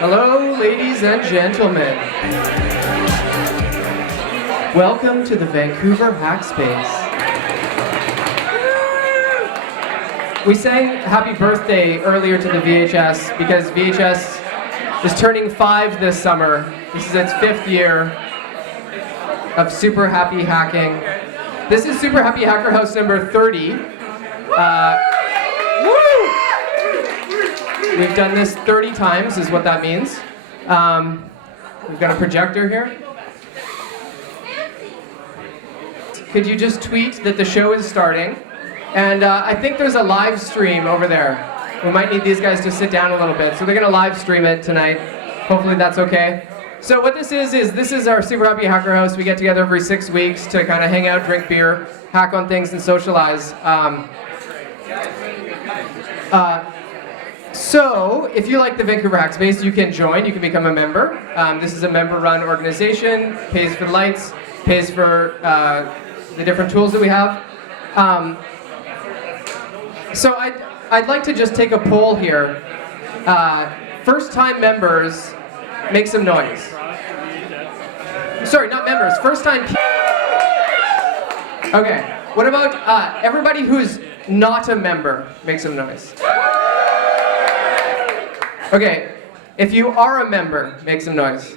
Hello, ladies and gentlemen. Welcome to the Vancouver Hackspace. We sang Happy Birthday earlier to the VHS because VHS is turning 5 this summer. This is its 5th year of Super Happy Hacking. This is Super Happy Hacker House number 30. We've done this 30 times is what that means. We've got a projector here. Could you just tweet that the show is starting? And I think there's a live stream over there. We might need these guys to sit down a little bit. So they're gonna live stream it tonight. Hopefully that's okay. So what this is our Super Happy Hacker House. We get together every 6 weeks to kind of hang out, drink beer, hack on things, and socialize. So, if you like the Vancouver Hackspace, you can join, you can become a member. This is a member-run organization, pays for the lights, pays for the different tools that we have. So I'd like to just take a poll here. First-time members, make some noise. Sorry, not members, first-time people. Okay, what about everybody who's not a member, make some noise. Okay, if you are a member, make some noise.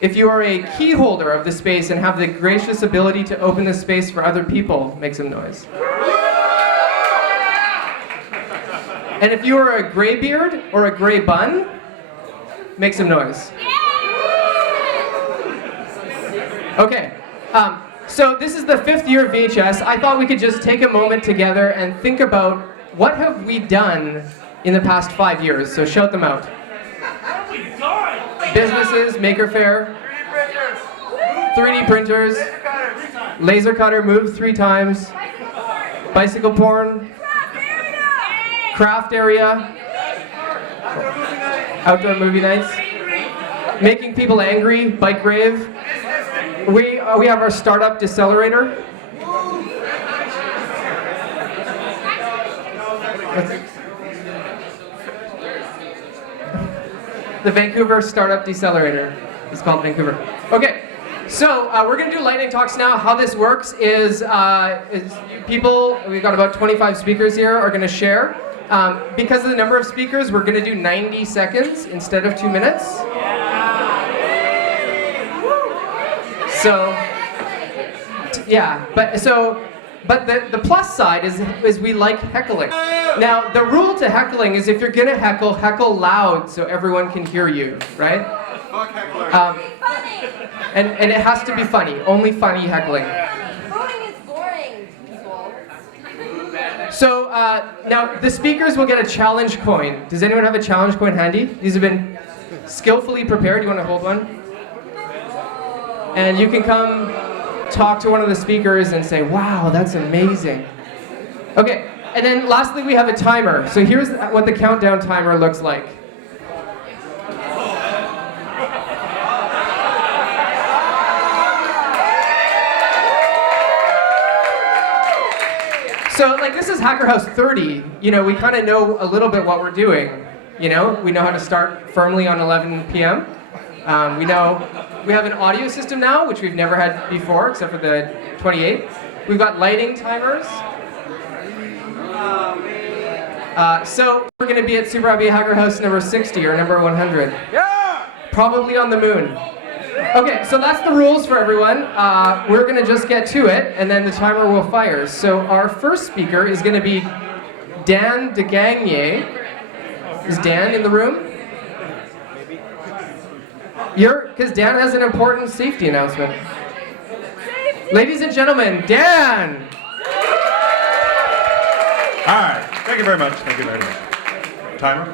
If you are a key holder of the space and have the gracious ability to open the space for other people, make some noise. And if you are a graybeard or a gray bun, make some noise. Okay, so this is the 5th year of VHS. I thought we could just take a moment together and think about what have we done in the past 5 years? So shout them out. Businesses, Maker Faire, 3D printers, laser cutter moved 3 times, bicycle porn, craft area, outdoor movie nights, making people angry, bike rave. We have our startup decelerator. The Vancouver Startup Decelerator is called Vancouver. Okay, so we're going to do lightning talks now. How this works is people, we've got about 25 speakers here, are going to share. Because of the number of speakers, we're going to do 90 seconds instead of 2 minutes. So, yeah, but the plus side is we like heckling. Now, the rule to heckling is if you're gonna heckle, heckle loud so everyone can hear you, right? And it has to be funny, only funny heckling. Voting is boring, people. So, now the speakers will get a challenge coin. Does anyone have a challenge coin handy? These have been skillfully prepared. You wanna hold one? And you can come talk to one of the speakers and say, wow, that's amazing. Okay, and then lastly we have a timer. So here's what the countdown timer looks like. So like this is Hacker House 30. You know, we kind of know a little bit what we're doing. You know, we know how to start firmly on 11 p.m. We have an audio system now, which we've never had before, except for the 28. We've got lighting timers. So we're going to be at Super Happy Hacker House number 60 or number 100. Yeah! Probably on the moon. Okay, so that's the rules for everyone. We're going to just get to it, and then the timer will fire. So our first speaker is going to be Dan DeGagnier. Is Dan in the room? Because Dan has an important safety announcement. Ladies and gentlemen, Dan! All right, thank you very much. Thank you very much. Timer?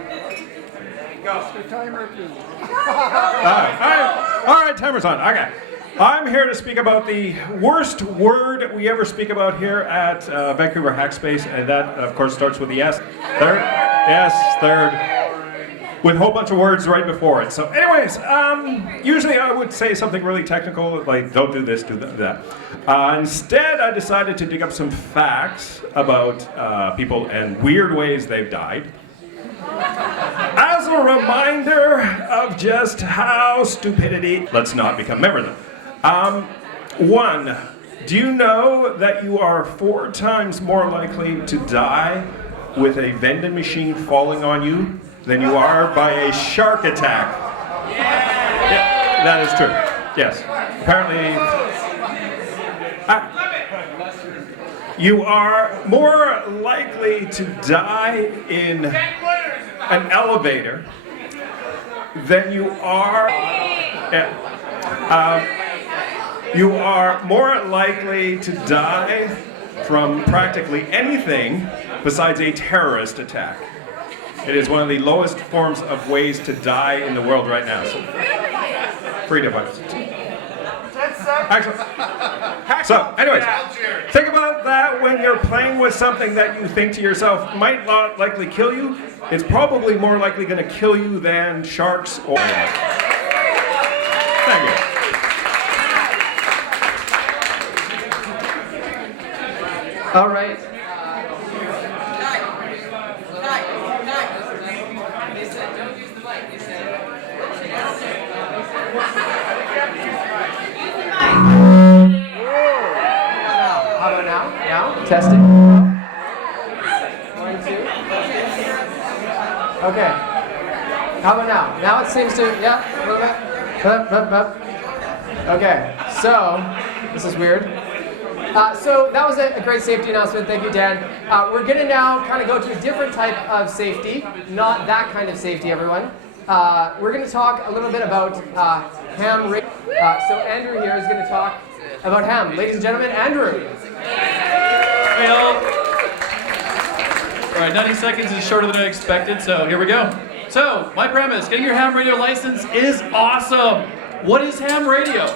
Go. The timer, please. All right, timer's on. Okay. I'm here to speak about the worst word we ever speak about here at Vancouver Hackspace, and that, of course, starts with the S. Third? Yes, third. With a whole bunch of words right before it. So anyways, usually I would say something really technical, like don't do this, do that. Instead, I decided to dig up some facts about people and weird ways they've died. As a reminder of just how stupidity, let's not become members of. One, do you know that you are 4 times more likely to die with a vending machine falling on you than you are by a shark attack? Yeah, that is true. Yes. Apparently, you are more likely to die in an elevator than you are. You are more likely to die from practically anything besides a terrorist attack. It is one of the lowest forms of ways to die in the world right now. So, free device. Excellent. So, anyways, think about that when you're playing with something that you think to yourself might not likely kill you. It's probably more likely going to kill you than sharks or... Thank you. All right. How about now? Now? Testing. 1, 2. Okay. How about now? Now it seems to, yeah, a little bit. Okay, so, this is weird. So that was a great safety announcement. Thank you, Dan. We're going to now kind of go to a different type of safety, not that kind of safety, everyone. We're going to talk a little bit about ham radio. So Andrew here is going to talk about ham. Ladies and gentlemen, Andrew. Hey all. All right, 90 seconds is shorter than I expected, so here we go. So, my premise, getting your ham radio license is awesome. What is ham radio?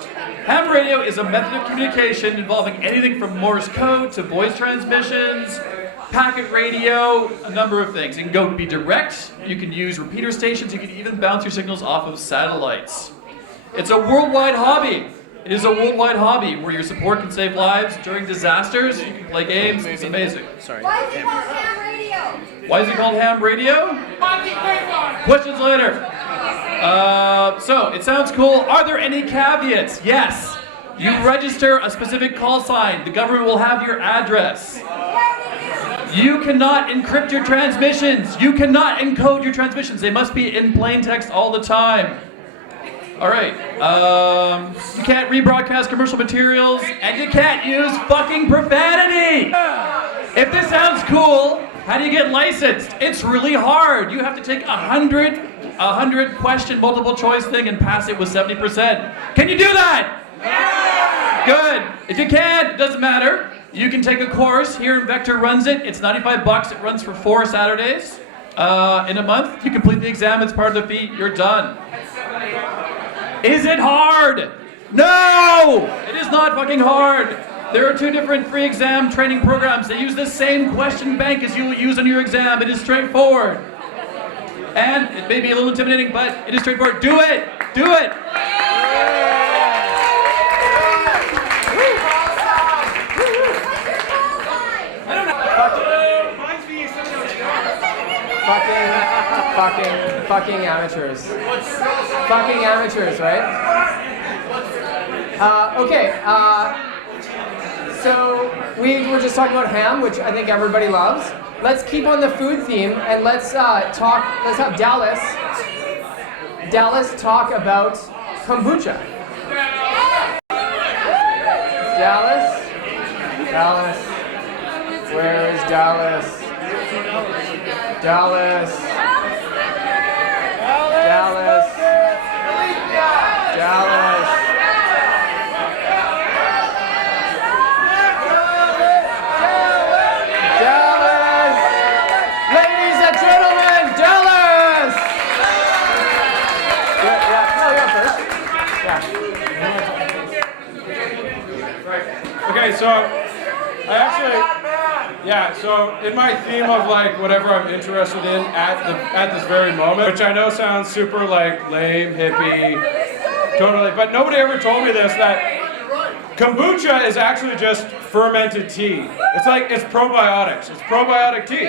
Ham radio is a method of communication involving anything from Morse code to voice transmissions, packet radio, a number of things. It can go be direct, you can use repeater stations, you can even bounce your signals off of satellites. It's a worldwide hobby. It is a worldwide hobby where your support can save lives during disasters. You can play games. It's amazing. Sorry. Why is it called ham radio? Why is it called ham radio? Questions later. So, it sounds cool. Are there any caveats? Yes. You register a specific call sign. The government will have your address. You cannot encrypt your transmissions. You cannot encode your transmissions. They must be in plain text all the time. All right. You can't rebroadcast commercial materials, and you can't use fucking profanity. If this sounds cool, how do you get licensed? It's really hard. You have to take a 100 question multiple choice thing and pass it with 70%. Can you do that? Yeah! Good. If you can't, it doesn't matter. You can take a course. Here in Vector runs it. It's $95. It runs for 4 Saturdays in a month. You complete the exam. It's part of the fee. You're done. Is it hard? No! It is not fucking hard. There are 2 different free exam training programs. They use the same question bank as you will use on your exam. It is straightforward. And it may be a little intimidating, but it is straightforward. Do it! Do it! Fucking amateurs. Fucking amateurs, right? Okay, so we were just talking about ham, which I think everybody loves. Let's keep on the food theme and let's have Dallas talk about kombucha. Dallas? Where is Dallas? Dallas. Ladies and gentlemen, Dallas! Okay, so so in my theme of like whatever I'm interested in at this very moment, which I know sounds super like lame, hippie, totally, but nobody ever told me this, that kombucha is actually just fermented tea. It's probiotics. It's probiotic tea.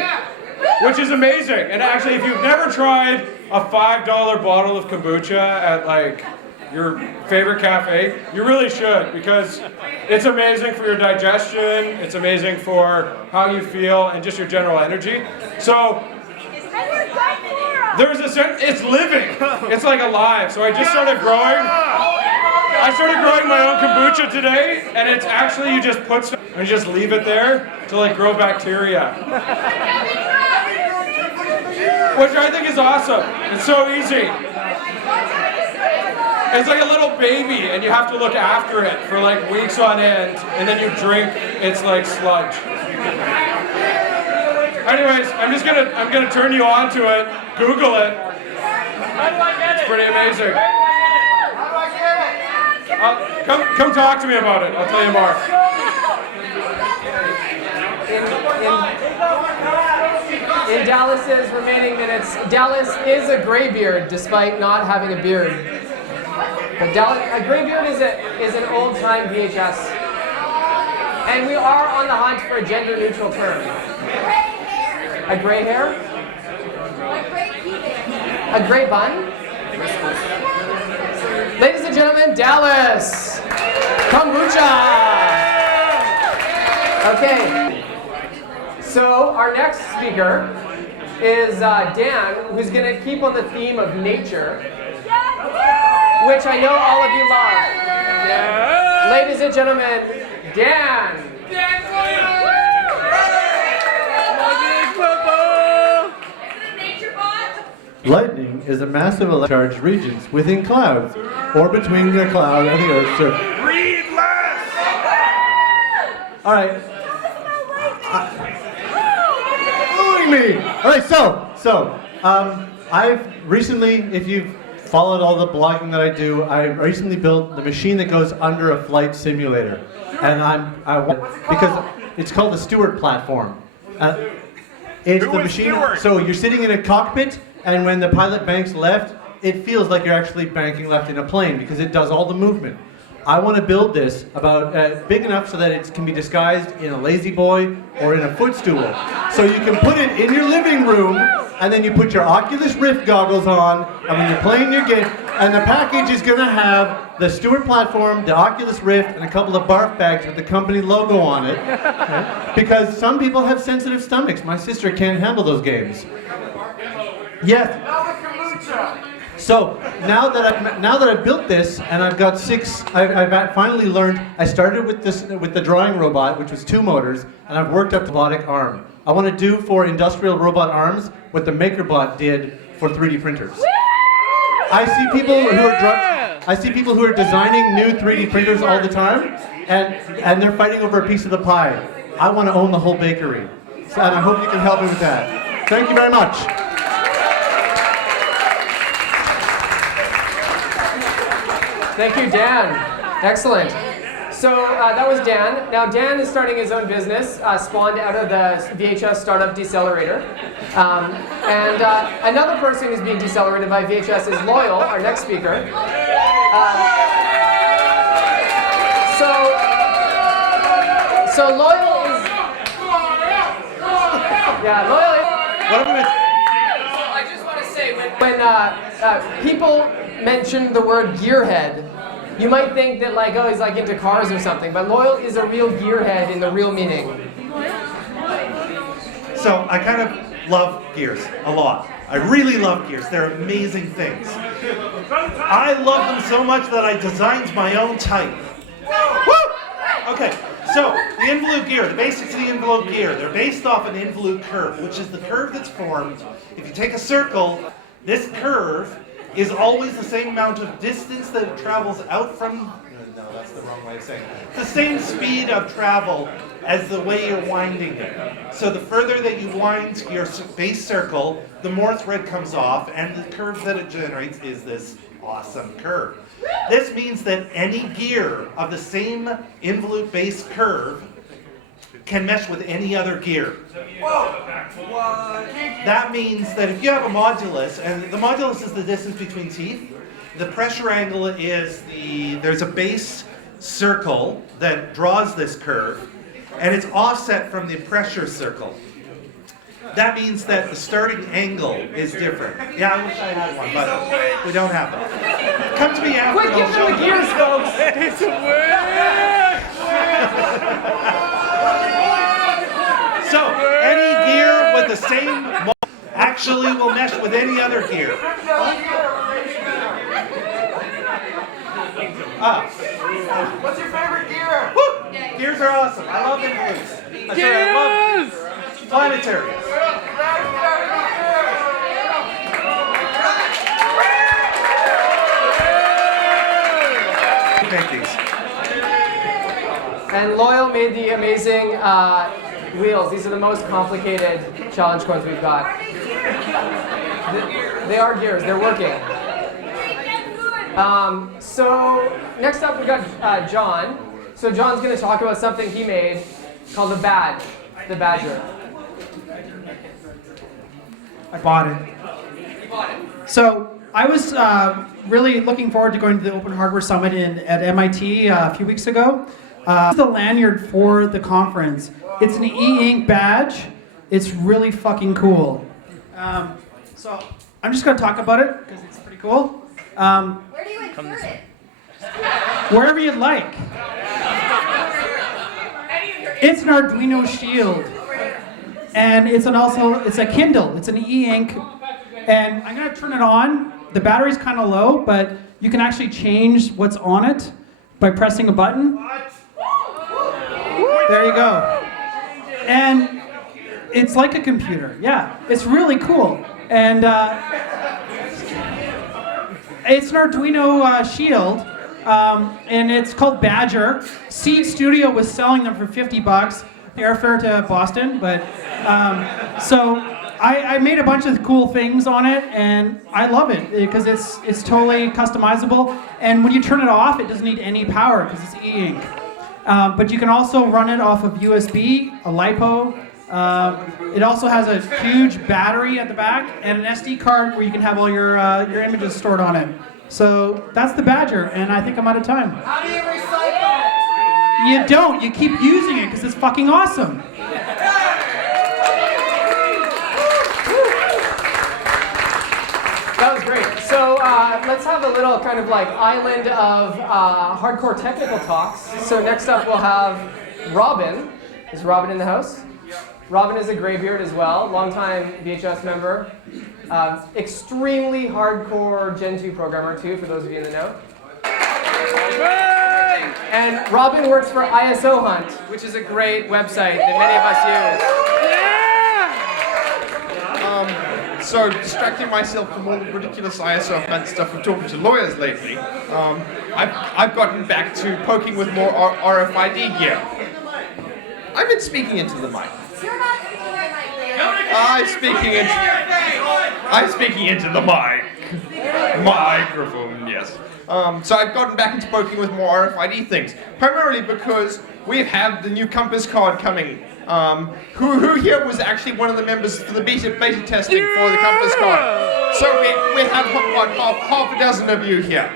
which is amazing. And actually, if you've never tried a $5 bottle of kombucha at like your favorite cafe, you really should, because it's amazing for your digestion, it's amazing for how you feel, and just your general energy. So there's a sense, it's living. It's like alive. So I just started growing. I started growing my own kombucha today, and it's actually, you just put stuff and just leave it there to like grow bacteria. Which I think is awesome. It's so easy. It's like a little baby, and you have to look after it for like weeks on end, and then you drink its like sludge. Anyways, I'm gonna turn you on to it. Google it. How do I get it? It's pretty amazing. How do I get it? Come talk to me about it. I'll tell you more. In Dallas's remaining minutes, Dallas is a graybeard despite not having a beard. But a graybeard is an old-time VHS. And we are on the hunt for a gender-neutral term. A gray hair? A gray bun? Ladies and gentlemen, Dallas! Kombucha! Okay. So our next speaker is Dan, who's going to keep on the theme of nature, which I know all of you love. Yeah. Ladies and gentlemen, Dan. Lightning is a massive electric charged regions within clouds, or between the cloud and the Earth's surface. Read less! All right. Me. All right, so I've recently, if you've followed all the blogging that I do, I recently built the machine that goes under a flight simulator, and because it's called the Stewart platform. It's the machine. So you're sitting in a cockpit, and when the pilot banks left, it feels like you're actually banking left in a plane because it does all the movement. I want to build this about big enough so that it can be disguised in a lazy boy or in a footstool. So you can put it in your living room, and then you put your Oculus Rift goggles on, and when you're playing your game, and the package is going to have the Stewart platform, the Oculus Rift, and a couple of barf bags with the company logo on it. Because some people have sensitive stomachs. My sister can't handle those games. Yes. So now that I've built this and I've got I've finally learned. I started with the drawing robot, which was 2 motors, and I've worked up the robotic arm. I want to do for industrial robot arms what the MakerBot did for 3D printers. I see people who are designing new 3D printers all the time, and they're fighting over a piece of the pie. I want to own the whole bakery, and I hope you can help me with that. Thank you very much. Thank you, Dan. Excellent. So that was Dan. Now Dan is starting his own business, spawned out of the VHS startup Decelerator. And another person who's being decelerated by VHS is Loyal, our next speaker. So Loyal is... Yeah, Loyal is... What am I just want to say, when people mention the word gearhead, you might think that like, oh, he's like into cars or something, but Loyal is a real gearhead in the real meaning. So I kind of love gears a lot. I really love gears. They're amazing things. I love them so much that I designed my own type. Woo! Okay, so the involute gear, the basics of the involute gear, they're based off an involute curve, which is the curve that's formed. If you take a circle, this curve is always the same amount of distance that it travels out from, no, that's the wrong way of saying it, the same speed of travel as the way you're winding it. So the further that you wind your base circle, the more thread comes off, and the curve that it generates is this awesome curve. This means that any gear of the same involute base curve can mesh with any other gear. That means that if you have a modulus, and the modulus is the distance between teeth, the pressure angle is there's a base circle that draws this curve, and it's offset from the pressure circle. that means that the starting angle is different. Yeah, I wish I had one, but we don't have them. Come to me after Quick, and give I'll them show the you. gears, folks. It's a word! So, any gear with the same actually will mesh with any other gear. What's your favorite gear? Woo! Gears are awesome. I love them blues. I love planetaries. Make these. And Loyal made the amazing wheels. These are the most complicated challenge coins we've got. They are gears. They're working. So next up we got John. So John's going to talk about something he made called the badge, the Badger. I bought it. So I was really looking forward to going to the Open Hardware Summit at MIT a few weeks ago. This is the lanyard for the conference. It's an e-ink badge. It's really fucking cool. So I'm just going to talk about it because it's pretty cool. Where do you insert it? Wherever you'd like. It's an Arduino Shield. And it's a Kindle. It's an e-ink. And I'm gonna turn it on. The battery's kind of low, but you can actually change what's on it by pressing a button. There you go. And it's like a computer. Yeah, it's really cool. And it's an Arduino Shield. And it's called Badger. Seed Studio was selling them for $50. Airfare to Boston, but so I made a bunch of cool things on it, and I love it because it's totally customizable. And when you turn it off, it doesn't need any power because it's e-ink. But you can also run it off of USB, a LiPo. It also has a huge battery at the back and an SD card where you can have all your images stored on it. So that's the Badger, and I think I'm out of time. How do you recycle? You don't. You keep using it because it's fucking awesome. That was great. So let's have a little kind of like island of hardcore technical talks. So next up we'll have Robin. Is Robin in the house? Robin is a graybeard as well, longtime VHS member. Extremely hardcore Gen 2 programmer too, for those of you in the know. And Robin works for ISO Hunt, which is a great website that many of us use. So, distracting myself from all the ridiculous ISO Hunt stuff and talking to lawyers lately, I've gotten back to poking with more RFID gear. I've been speaking into the mic. You're not speaking in my I'm speaking into the mic. Microphone, yes. So I've gotten back into poking with more RFID things, primarily because we have the new Compass card coming. Who here was actually one of the members for the beta testing for the Compass card? So we have half a dozen of you here.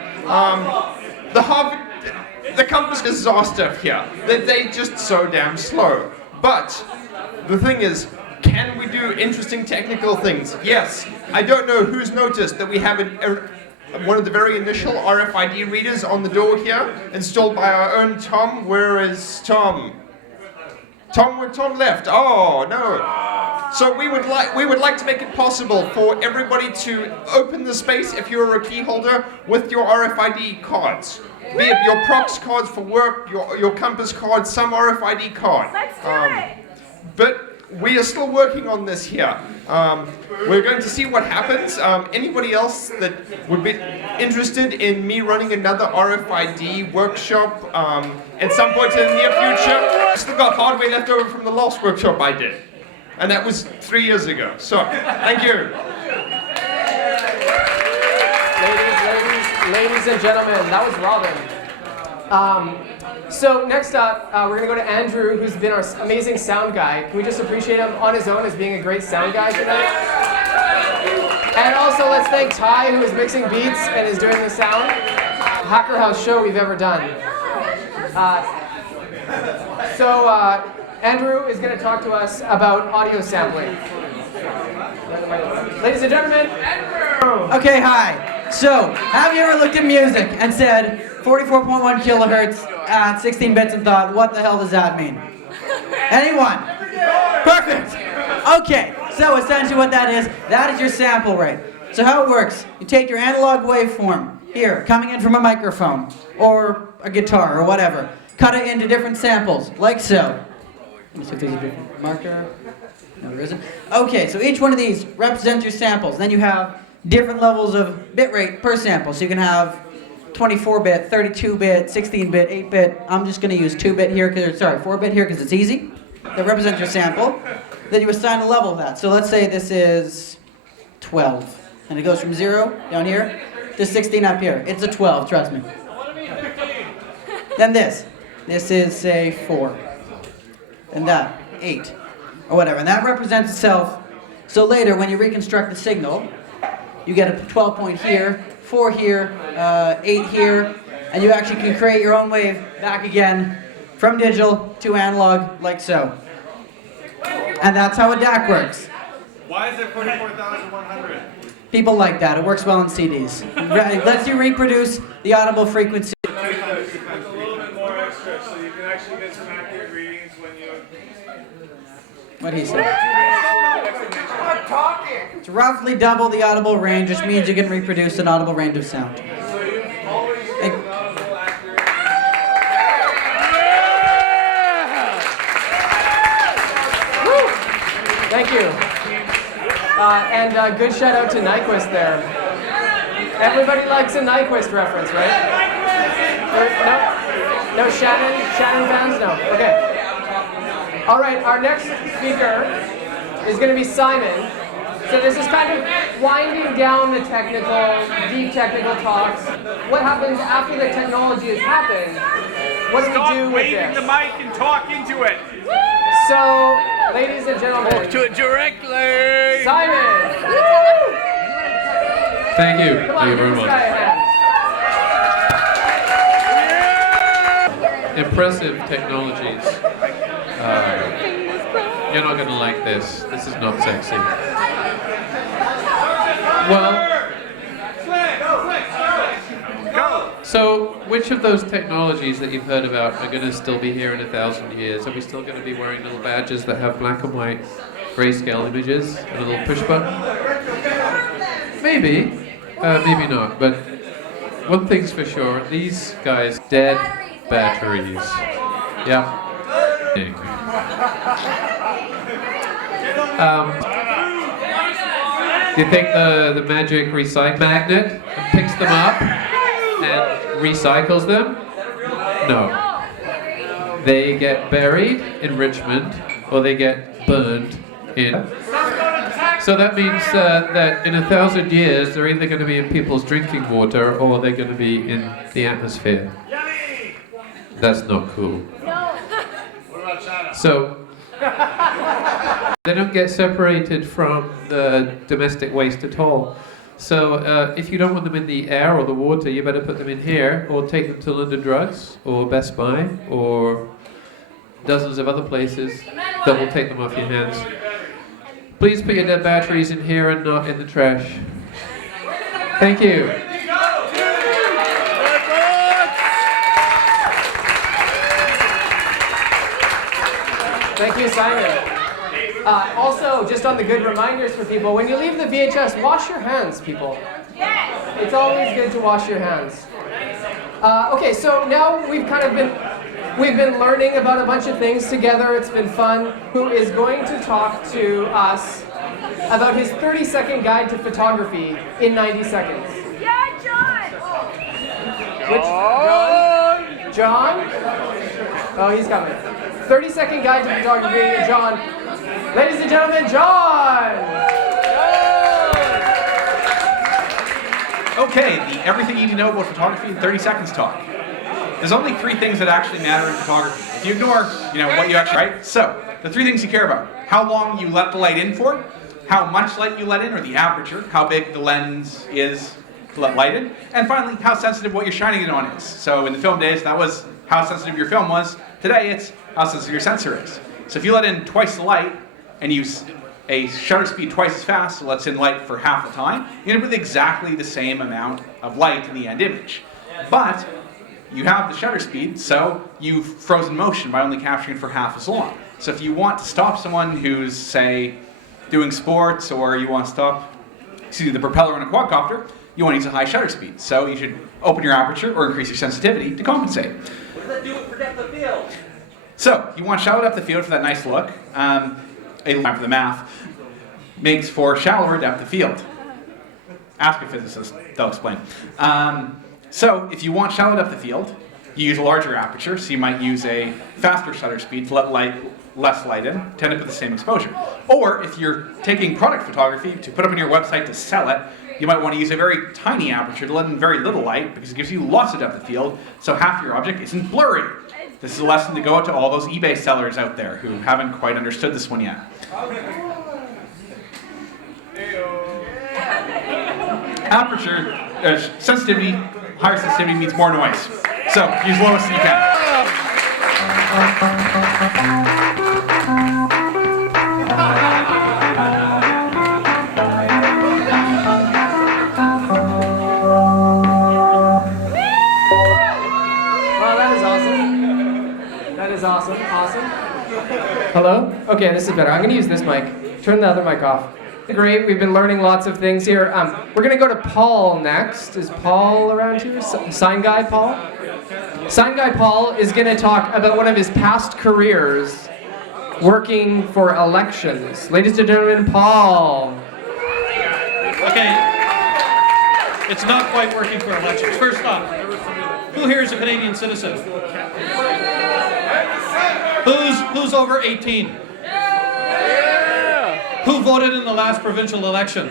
The Compass disaster here. They're just so damn slow. But the thing is, can we do interesting technical things? Yes. I don't know who's noticed that we have one of the very initial RFID readers on the door here, installed by our own Tom. Where is Tom? Tom left. Oh no. So we would like to make it possible for everybody to open the space if you're a key holder with your RFID cards. Be it your prox cards for work, your Compass card, some RFID card. Let's do it. But we are still working on this here. We're going to see what happens. Anybody else that would be interested in me running another RFID workshop at some point in the near future? I've still got hardware left over from the last workshop I did. And that was 3 years ago. So, thank you. Ladies and gentlemen, that was Robin. So next up, we're going to go to Andrew, who's been our amazing sound guy. Can we just appreciate him on his own as being a great sound guy tonight? And also let's thank Ty, who is mixing beats and is doing the sound. Hacker House show we've ever done. So Andrew is going to talk to us about audio sampling. Ladies and gentlemen, Okay, hi. So, have you ever looked at music and said 44.1 kilohertz at 16 bits and thought, what the hell does that mean? Anyone? Perfect. Okay, so essentially what that is your sample rate. So how it works, you take your analog waveform, here, coming in from a microphone, or a guitar, or whatever, cut it into different samples, like so. Let me see if there's a different marker. No, there isn't. Okay, so each one of these represents your samples. Then you have different levels of bit rate per sample. So you can have 24-bit, 32-bit, 16-bit, 8-bit. I'm just going to use 2-bit here, 4-bit here because it's easy. That represents your sample. Then you assign a level of that. So let's say this is 12. And it goes from 0 down here to 16 up here. It's a 12, trust me. Then this. This is, say, 4. And that, 8. Or whatever. And that represents itself. So later, when you reconstruct the signal, you get a 12 point here, 4 here, 8 here, and you actually can create your own wave back again from digital to analog, like so. And that's how a DAC works. Why is it 44,100? People like that. It works well on CDs. It lets you reproduce the audible frequency. A little bit more extra, so you can actually get some accurate readings when you... What he said. I'm talking. It's roughly double the audible range, which means you can reproduce an audible range of sound. So you always get audible accurate. thank you. And good shout out to Nyquist there. Everybody likes a Nyquist reference, right? No Shannon fans? No. Okay. All right, our next speaker is going to be Simon. So this is kind of winding down the deep technical talks. What happens after the technology has happened? What do we do with waving this? the mic and talk into it. So, ladies and gentlemen, Talk to it directly. Simon! Thank you. Come Thank on, you give very this much. guy a hand. Impressive technologies. You're not going to like this. This is not sexy. Well, so which of those technologies that you've heard about are going to still be here in 1,000 years? Are we still going to be wearing little badges that have black and white grayscale images and a little push button? Maybe. Maybe not. But one thing's for sure, these guys, dead batteries. Yeah. Do you think the magic recycle magnet picks them up and recycles them? No. They get buried in Richmond, or they get burned in. So that means that in 1,000 years, they're either going to be in people's drinking water, or they're going to be in the atmosphere. That's not cool. So they don't get separated from the domestic waste at all. So if you don't want them in the air or the water, you better put them in here, or take them to London Drugs or Best Buy or dozens of other places that will take them off your hands. Please put your dead batteries in here and not in the trash. Thank you. Thank you, Simon. Also, just on the good reminders for people, when you leave the VHS, wash your hands, people. Yes. It's always good to wash your hands. Okay, so now we've been learning about a bunch of things together. It's been fun. Who is going to talk to us about his 30-second guide to photography in 90 seconds? Yeah, John. Which John? Oh, he's coming. 30-second guide to photography, John. Ladies and gentlemen, John! Okay, the everything you need to know about photography in 30 seconds talk. There's only 3 things that actually matter in photography. If you ignore, what you actually, right? So, the 3 things you care about. How long you let the light in for, how much light you let in, or the aperture, how big the lens is to let light in, and finally, how sensitive what you're shining it on is. So in the film days, that was how sensitive your film was. Today, it's how sensitive your sensor is. So if you let in twice the light, and you a shutter speed twice as fast, so lets in light for half the time, you end up with exactly the same amount of light in the end image. But you have the shutter speed, so you've frozen motion by only capturing it for half as long. So if you want to stop someone who's, say, doing sports, or you want to stop the propeller on a quadcopter, you want to use a high shutter speed. So you should open your aperture or increase your sensitivity to compensate. What does that do with depth of field? So you want shallow depth of field for that nice look. A line for the math makes for shallower depth of field. Ask a physicist, they'll explain. So if you want shallow depth of field, you use a larger aperture, so you might use a faster shutter speed to let less light in, to end up with the same exposure. Or if you're taking product photography to put up on your website to sell it, you might want to use a very tiny aperture to let in very little light, because it gives you lots of depth of field, so half your object isn't blurry. This is a lesson to go out to all those eBay sellers out there who haven't quite understood this one yet. Aperture, sensitivity, higher sensitivity means more noise. So use lowest you can. Wow, that is awesome. That is awesome. Awesome. Hello? Okay, this is better. I'm going to use this mic. Turn the other mic off. Great, we've been learning lots of things here. We're going to go to Paul next. Is Paul around here? Sign guy Paul? Sign guy Paul is going to talk about one of his past careers working for elections. Ladies and gentlemen, Paul. Okay, it's not quite working for elections. First off, who here is a Canadian citizen? Who's over 18? Who voted in the last provincial election?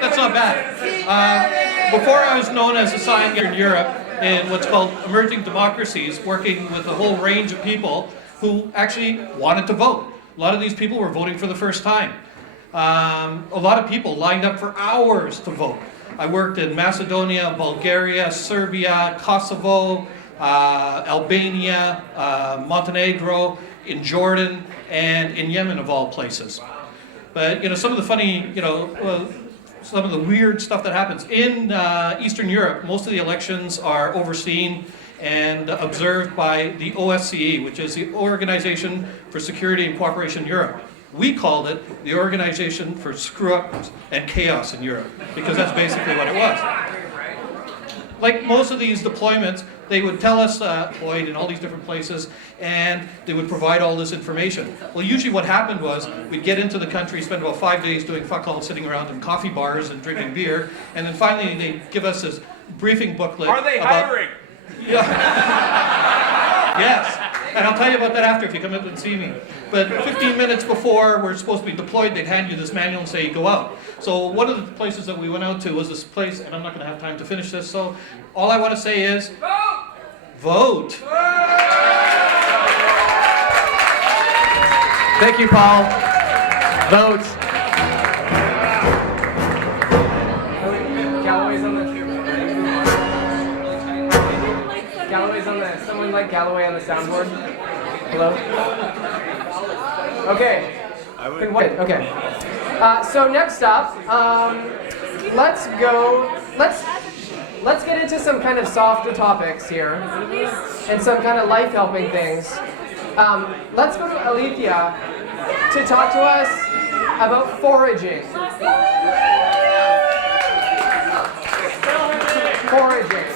That's not bad. Before I was known as a sign guy in Europe in what's called emerging democracies, working with a whole range of people who actually wanted to vote. A lot of these people were voting for the first time. A lot of people lined up for hours to vote. I worked in Macedonia, Bulgaria, Serbia, Kosovo, Albania, Montenegro, in Jordan, and in Yemen, of all places. But some of the funny, some of the weird stuff that happens in Eastern Europe, most of the elections are overseen and observed by the OSCE, which is the Organization for Security and Cooperation in Europe. We called it the Organization for Screw-Ups and Chaos in Europe, because that's basically what it was. Like most of these deployments, they would tell us deployed in all these different places, and they would provide all this information. Well, usually what happened was we'd get into the country, spend about 5 days doing fuck all, sitting around in coffee bars and drinking beer, and then finally they'd give us this briefing booklet. Are they hiring? Yeah. Yes. And I'll tell you about that after if you come up and see me. But 15 minutes before we're supposed to be deployed, they'd hand you this manual and say, go out. So one of the places that we went out to was this place, and I'm not going to have time to finish this, so all I want to say is, vote. Thank you, Paul. Vote. Galloway's on the... Galloway's on the... Someone like Galloway on the soundboard? Hello? Okay. Okay. So next up, let's get into some kind of softer topics here and some kind of life-helping things. Let's go to Alethea to talk to us about foraging. Foraging.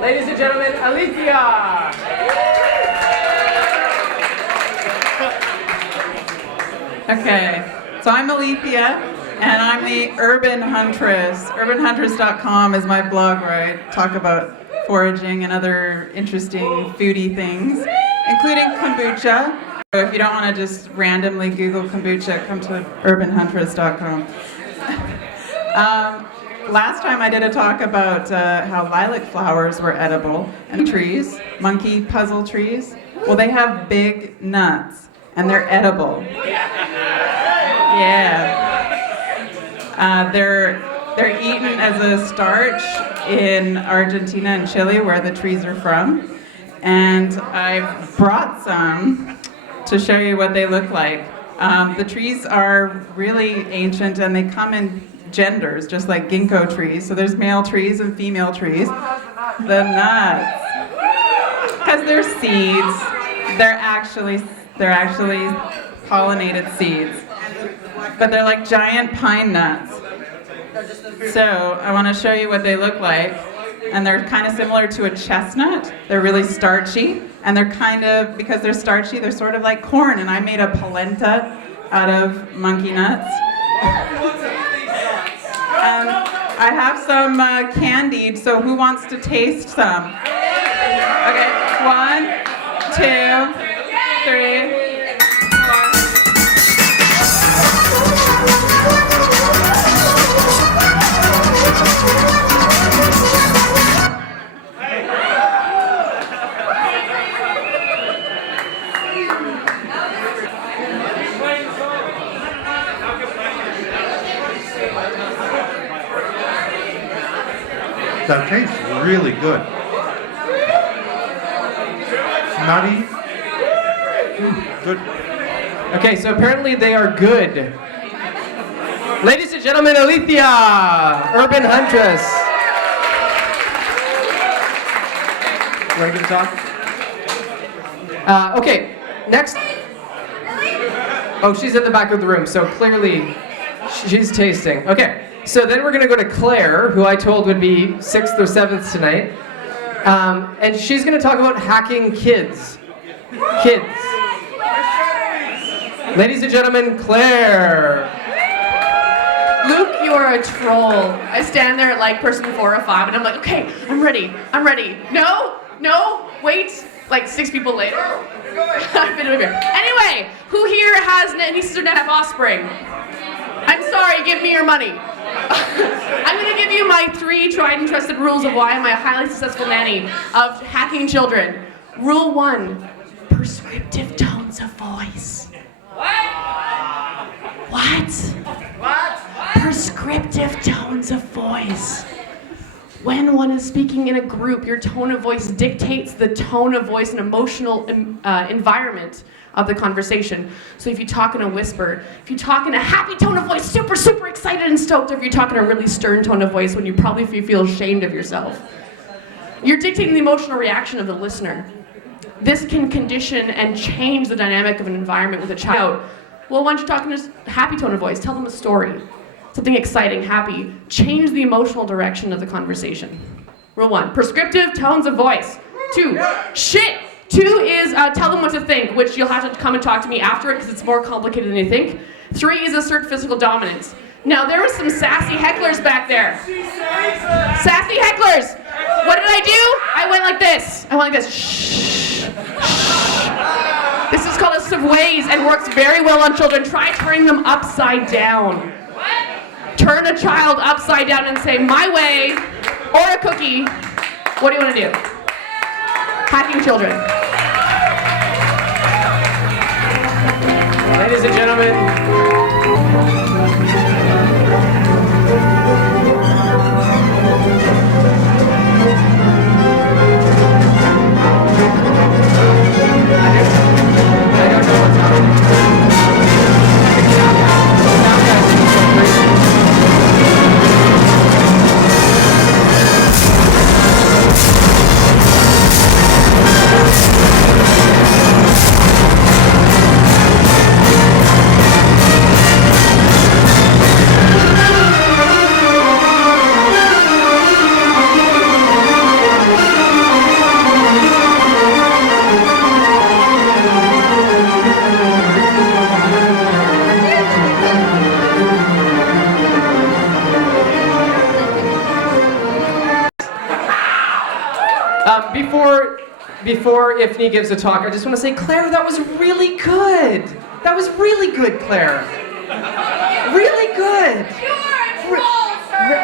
Ladies and gentlemen, Alethea! Okay, so I'm Alethea, and I'm the Urban Huntress. UrbanHuntress.com is my blog where I talk about foraging and other interesting foodie things, including kombucha. So if you don't want to just randomly Google kombucha, come to UrbanHuntress.com. Last time I did a talk about how lilac flowers were edible, and trees, monkey puzzle trees. Well, they have big nuts, and they're edible. Yeah. They're eaten as a starch in Argentina and Chile, where the trees are from. And I've brought some to show you what they look like. The trees are really ancient and they come in genders, just like ginkgo trees. So there's male trees and female trees. The nuts, because they're seeds. They're actually pollinated seeds, but they're like giant pine nuts. So I want to show you what they look like, and they're kind of similar to a chestnut. They're really starchy, and they're kind of, because they're starchy, they're sort of like corn, and I made a polenta out of monkey nuts. I have some candied, so who wants to taste some? Okay, 1, 2, 3. That tastes really good. Nutty. Good. Okay, so apparently they are good. Ladies and gentlemen, Alethea, Urban Huntress. You want to give a talk? Okay, next. Oh, she's at the back of the room, so clearly she's tasting. Okay. So then we're going to go to Claire, who I told would be 6th or 7th tonight. And she's going to talk about hacking kids. Kids. Ladies and gentlemen, Claire. Luke, you are a troll. I stand there at like person 4 or 5 and I'm like, okay, I'm ready. No, wait. Like 6 people later. I've been over here. Anyway, who here has nieces or nephews offspring? I'm sorry, give me your money. I'm going to give you my 3 tried and trusted rules of why I'm a highly successful nanny of hacking children. Rule 1, prescriptive tones of voice. What? Prescriptive tones of voice. When one is speaking in a group, your tone of voice dictates the tone of voice and emotional environment of the conversation. So if you talk in a whisper, if you talk in a happy tone of voice, super, super excited and stoked, or if you talk in a really stern tone of voice when you probably feel ashamed of yourself, you're dictating the emotional reaction of the listener. This can condition and change the dynamic of an environment with a child. Well, why don't you talk in a happy tone of voice? Tell them a story. Something exciting, happy. Change the emotional direction of the conversation. Rule 1, prescriptive tones of voice. 2, shit. 2 is tell them what to think, which you'll have to come and talk to me after it because it's more complicated than you think. 3 is assert physical dominance. Now, there were some sassy hecklers back there. Sassy hecklers! What did I do? I went like this. Shh. This is called a surveys and works very well on children. Try turning them upside down. Turn a child upside down and say, my way, or a cookie. What do you want to do? Hacking children. Ladies and gentlemen. I don't know what's happening. Before Ifni gives a talk, I just want to say, Claire, that was really good. That was really good, Claire. Really good.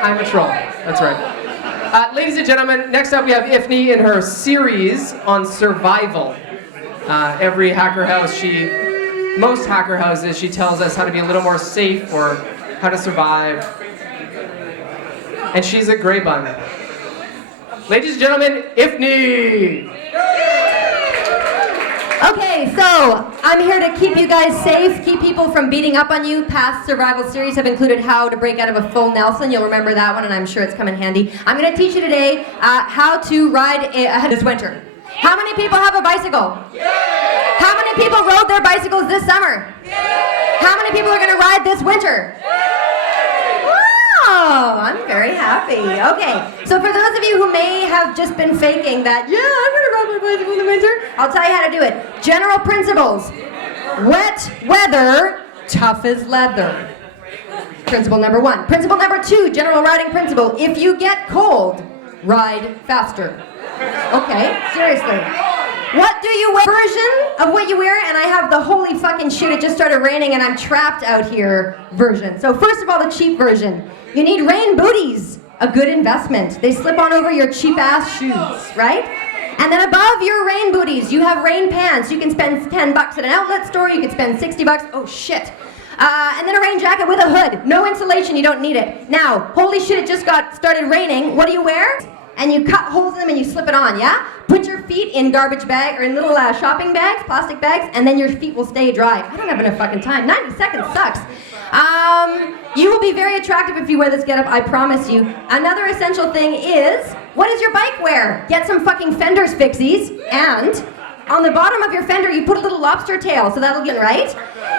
I'm a troll. That's right. Ladies and gentlemen, next up we have Ifni in her series on survival. Every hacker house, most hacker houses, she tells us how to be a little more safe or how to survive. And she's a gray bun. Ladies and gentlemen, Ifni! Okay, so I'm here to keep you guys safe, keep people from beating up on you. Past survival series have included how to break out of a full Nelson. You'll remember that one, and I'm sure it's come in handy. I'm going to teach you today how to ride this winter. How many people have a bicycle? How many people rode their bicycles this summer? How many people are going to ride this winter? Oh, I'm very happy. Okay, so for those of you who may have just been faking that, yeah, I'm going to ride my bicycle in the winter, I'll tell you how to do it. General principles. Wet weather, tough as leather. Principle number 1. Principle number 2, general riding principle. If you get cold, ride faster. Okay, seriously. What do you wear? Version of what you wear, and I have the holy fucking shit, it just started raining and I'm trapped out here version. So first of all, the cheap version. You need rain booties, a good investment. They slip on over your cheap ass shoes, right? And then above your rain booties, you have rain pants. You can spend 10 bucks at an outlet store, you can spend 60 bucks, oh shit. And then a rain jacket with a hood. No insulation, you don't need it. Now, holy shit, it just started raining. What do you wear? And you cut holes in them and you slip it on, yeah? Put your feet in garbage bag or in little shopping bags, plastic bags, and then your feet will stay dry. I don't have enough fucking time. 90 seconds sucks. You will be very attractive if you wear this getup, I promise you. Another essential thing is, what does your bike wear? Get some fucking fenders fixies, and on the bottom of your fender you put a little lobster tail, so that'll get right.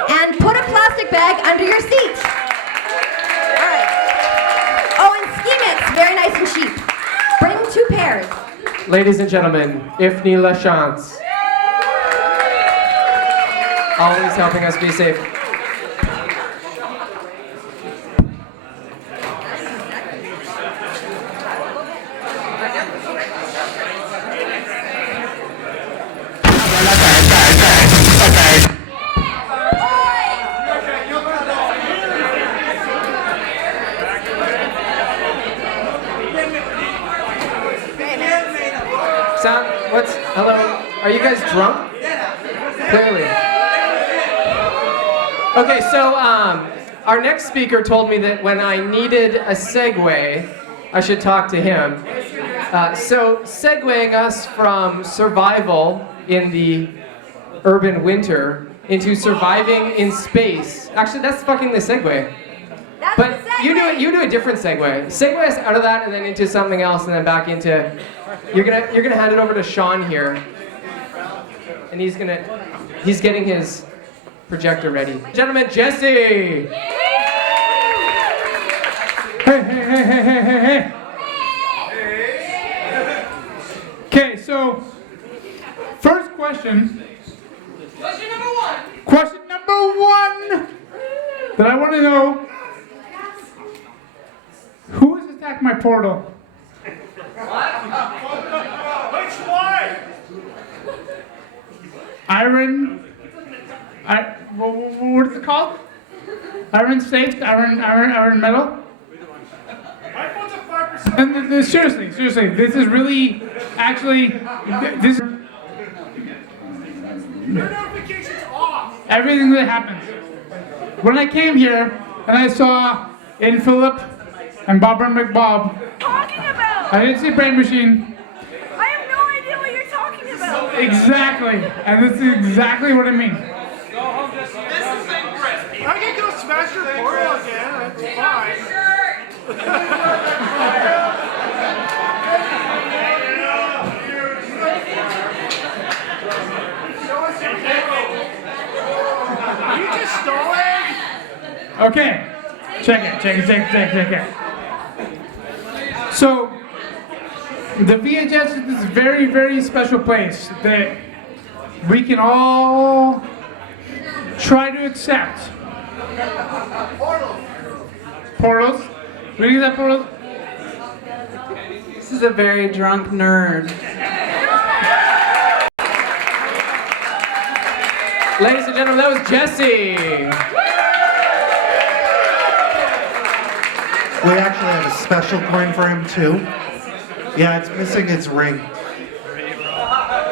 And put a plastic bag under your seat. All right. Oh, and ski mitts, very nice and cheap. Bring 2 pairs. Ladies and gentlemen, Ifni LaChance. Always helping us be safe. Hello? Are you guys drunk? Clearly. Okay, so our next speaker told me that when I needed a segue, I should talk to him. So segueing us from survival in the urban winter into surviving in space. Actually, that's fucking the segue. But you do a different segue. Segue us out of that and then into something else and then back into. You're gonna hand it over to Sean here, and he's getting his projector ready. Gentlemen, Jesse. Hey. Okay, so first question. Question number one that I want to know: who has attacked my portal? Which one? What is it called? Iron safe? Iron metal? My phone's at 5%. And seriously, this is really, actually, this. Your notification's off. Everything that happens. When I came here and I saw in Philip and Bob and McBob, Talking about? I didn't see Brain Machine. I have no idea what you're talking about. Exactly, and this is exactly what I mean. Go home, Jesse. This is Chris. I can go smash your portal again. That's fine. You just stole it? Okay, check it. So, the VHS is this very, very special place that we can all try to accept. Portals? We can accept portals? This is a very drunk nerd. Ladies and gentlemen, that was Jesse. We actually have a special coin for him too. Yeah, it's missing its ring.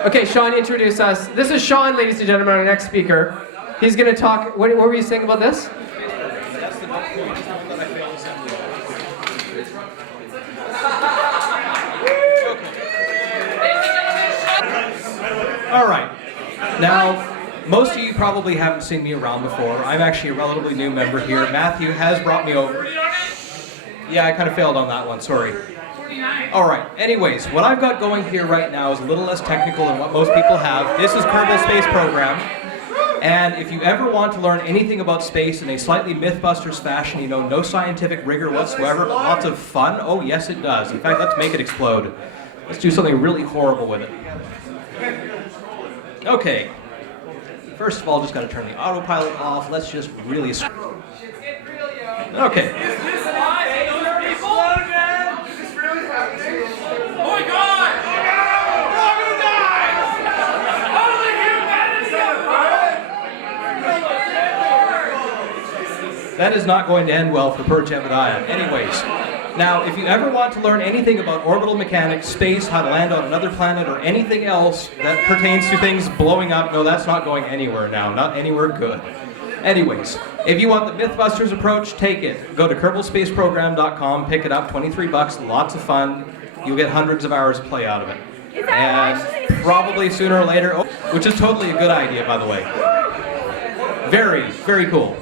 Okay, Sean, introduce us. This is Sean, ladies and gentlemen, our next speaker. He's going to talk. What were you saying about this? All right. Now, most of you probably haven't seen me around before. I'm actually a relatively new member here. Matthew has brought me over. Yeah, I kind of failed on that one, sorry. Alright, anyways, what I've got going here right now is a little less technical than what most people have. This is Kerbal Space Program. And if you ever want to learn anything about space in a slightly Mythbusters fashion, you know, no scientific rigor whatsoever, but lots of fun, oh yes it does. In fact, let's make it explode. Let's do something really horrible with it. Okay. First of all, just got to turn the autopilot off. Let's just really... Okay. That is not going to end well for Per Jebediah. Anyways, now if you ever want to learn anything about orbital mechanics, space, how to land on another planet, or anything else that pertains to things blowing up, no, that's not going anywhere now, not anywhere good. Anyways, if you want the Mythbusters approach, take it. Go to KerbalSpaceProgram.com, pick it up, 23 bucks, lots of fun. You'll get hundreds of hours of play out of it. And probably sooner or later, which is totally a good idea, by the way. Very, very cool.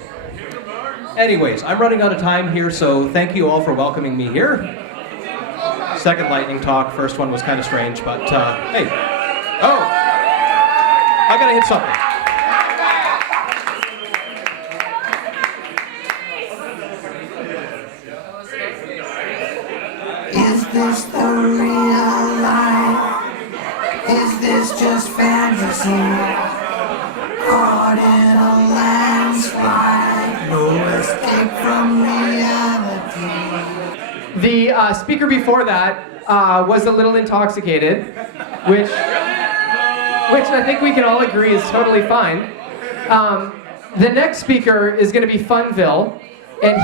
Anyways, I'm running out of time here, so thank you all for welcoming me here. Second lightning talk, first one was kind of strange, but hey. Oh! I gotta hit something. Is this the real life? Is this just fantasy? Caught in a landslide, no escape from reality. The speaker before that was a little intoxicated, which I think we can all agree is totally fine. The next speaker is going to be Funville, and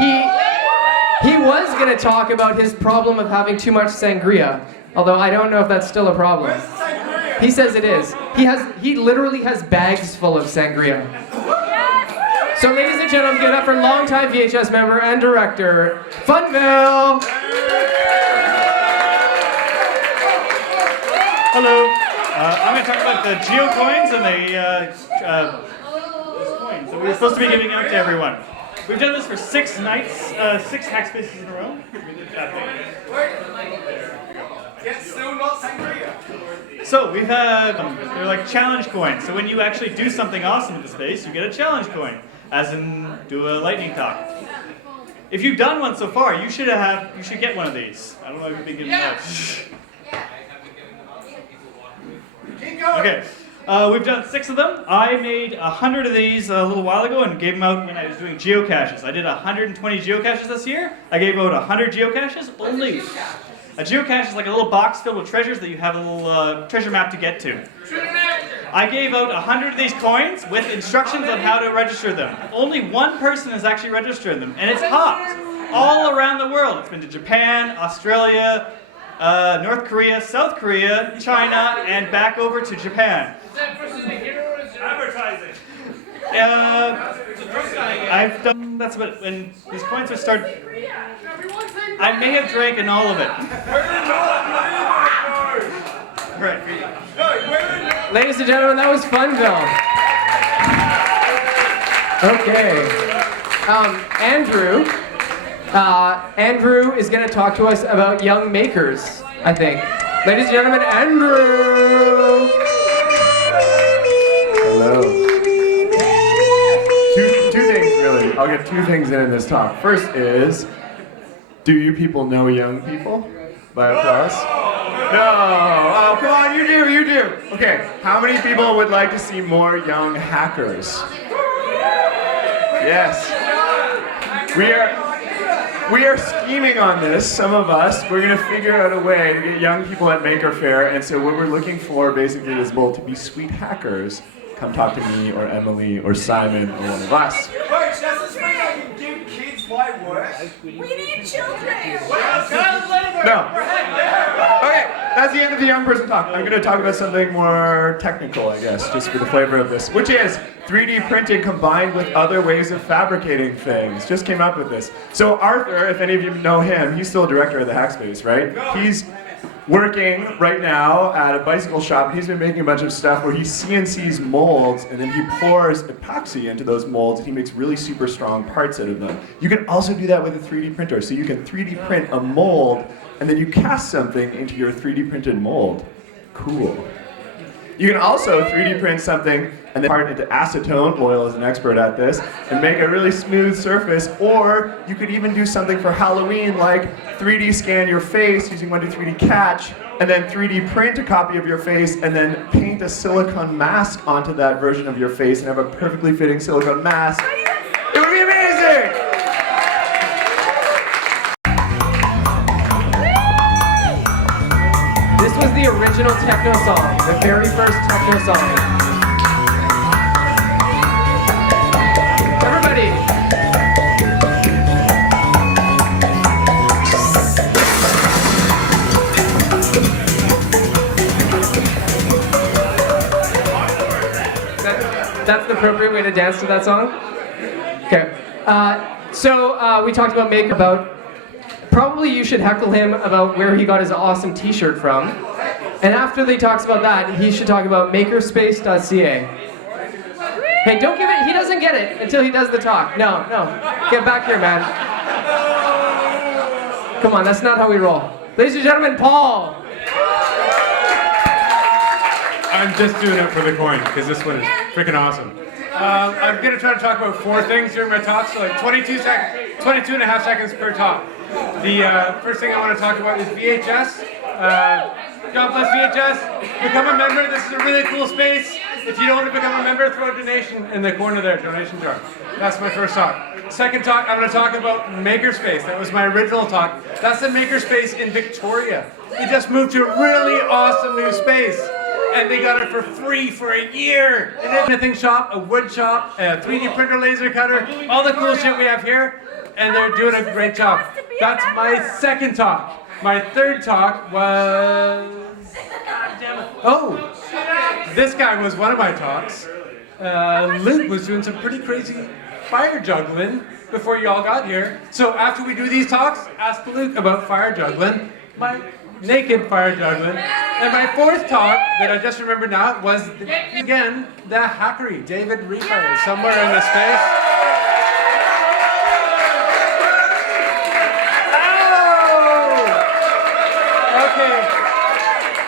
he was going to talk about his problem of having too much sangria, although I don't know if that's still a problem. He says it is. He literally has bags full of sangria. So ladies and gentlemen, give it up for longtime VHS member and director, Funville! Hello. I'm going to talk about the geocoins and the coins that we're supposed to be giving out to everyone. We've done this for 6 nights, 6 hack spaces in a row. So we've had, they're like challenge coins. So when you actually do something awesome in the space, you get a challenge coin, as in do a lightning talk. If you've done one so far, you should get one of these. I don't know if you've been given those. Okay, we've done 6 of them. I made 100 of these a little while ago and gave them out when I was doing geocaches. I did 120 geocaches this year. I gave out 100 geocaches only. A geocache is like a little box filled with treasures that you have a little treasure map to get to. I gave out 100 of these coins with instructions on how to register them. Only one person has actually registered them, and it's hopped all around the world. It's been to Japan, Australia, North Korea, South Korea, China, and back over to Japan. Advertising. I've done, that's about it. When these coins are started, I may have drank in all of it. Right. Ladies and gentlemen, that was Funville. Okay. Andrew is going to talk to us about young makers, I think. Ladies and gentlemen, Andrew! Hello. Two things, really. I'll get 2 things in this talk. First is, do you people know young people? By applause? No! Oh, come on, you do! Okay, how many people would like to see more young hackers? Yes. We are scheming on this, some of us. We're going to figure out a way to get young people at Maker Faire, and so what we're looking for basically is both to be sweet hackers. Come talk to me, or Emily, or Simon, or one of us. Wait, does this mean I can give kids my work? We need children! No. Okay, that's the end of the young person talk. I'm going to talk about something more technical, I guess, just for the flavor of this, which is 3D printing combined with other ways of fabricating things. Just came up with this. So Arthur, if any of you know him, he's still a director of the Hackspace, right? working right now at a bicycle shop, and he's been making a bunch of stuff where he CNCs molds, and then he pours epoxy into those molds, and he makes really super strong parts out of them. You can also do that with a 3D printer. So you can 3D print a mold, and then you cast something into your 3D printed mold. Cool. You can also 3D print something and then part into acetone, Oil is an expert at this, and make a really smooth surface, or you could even do something for Halloween like 3D scan your face using 123D Catch, and then 3D print a copy of your face, and then paint a silicone mask onto that version of your face and have a perfectly fitting silicone mask. It would be amazing! This was the original techno song, the very first techno song. Everybody! That's the appropriate way to dance to that song? Okay. So we talked about Maker, about probably you should heckle him about where he got his awesome t-shirt from. And after he talks about that, he should talk about makerspace.ca. Hey, don't give it, he doesn't get it until he does the talk. No, no, get back here, man. Come on, that's not how we roll. Ladies and gentlemen, Paul. I'm just doing it for the coin, because this one is freaking awesome. I'm going to try to talk about 4 things during my talk, so like 22 and a half seconds per talk. The first thing I want to talk about is VHS. God bless VHS. Become a member. This is a really cool space. If you don't want to become a member, throw a donation in the corner there, donation jar. That's my first talk. Second talk, I'm going to talk about Makerspace. That was my original talk. That's the Makerspace in Victoria. We just moved to a really awesome new space. And they got it for free for a year. An anything shop, a wood shop, a 3D printer laser cutter, all the cool shit we have here. And they're doing a great job. That's my second talk. My third talk was... Oh! This guy was one of my talks. Luke was doing some pretty crazy fire juggling before you all got here. So after we do these talks, ask Luke about fire juggling. My naked fire juggling. And my fourth talk that I just remembered now was, again, the hackery. David Ripa is somewhere in this space.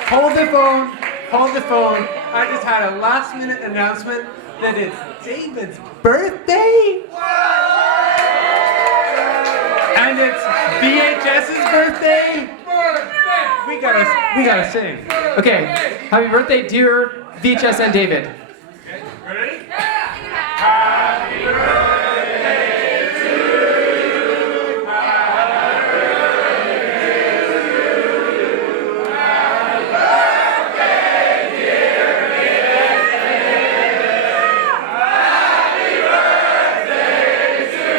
Hold the phone, hold the phone. I just had a last minute announcement that it's David's birthday. And it's VHS's birthday. We gotta sing. Okay, happy birthday, dear VHS and David. Ready? Happy birthday to you. Happy birthday to you. Happy birthday, dear David. Happy birthday to you.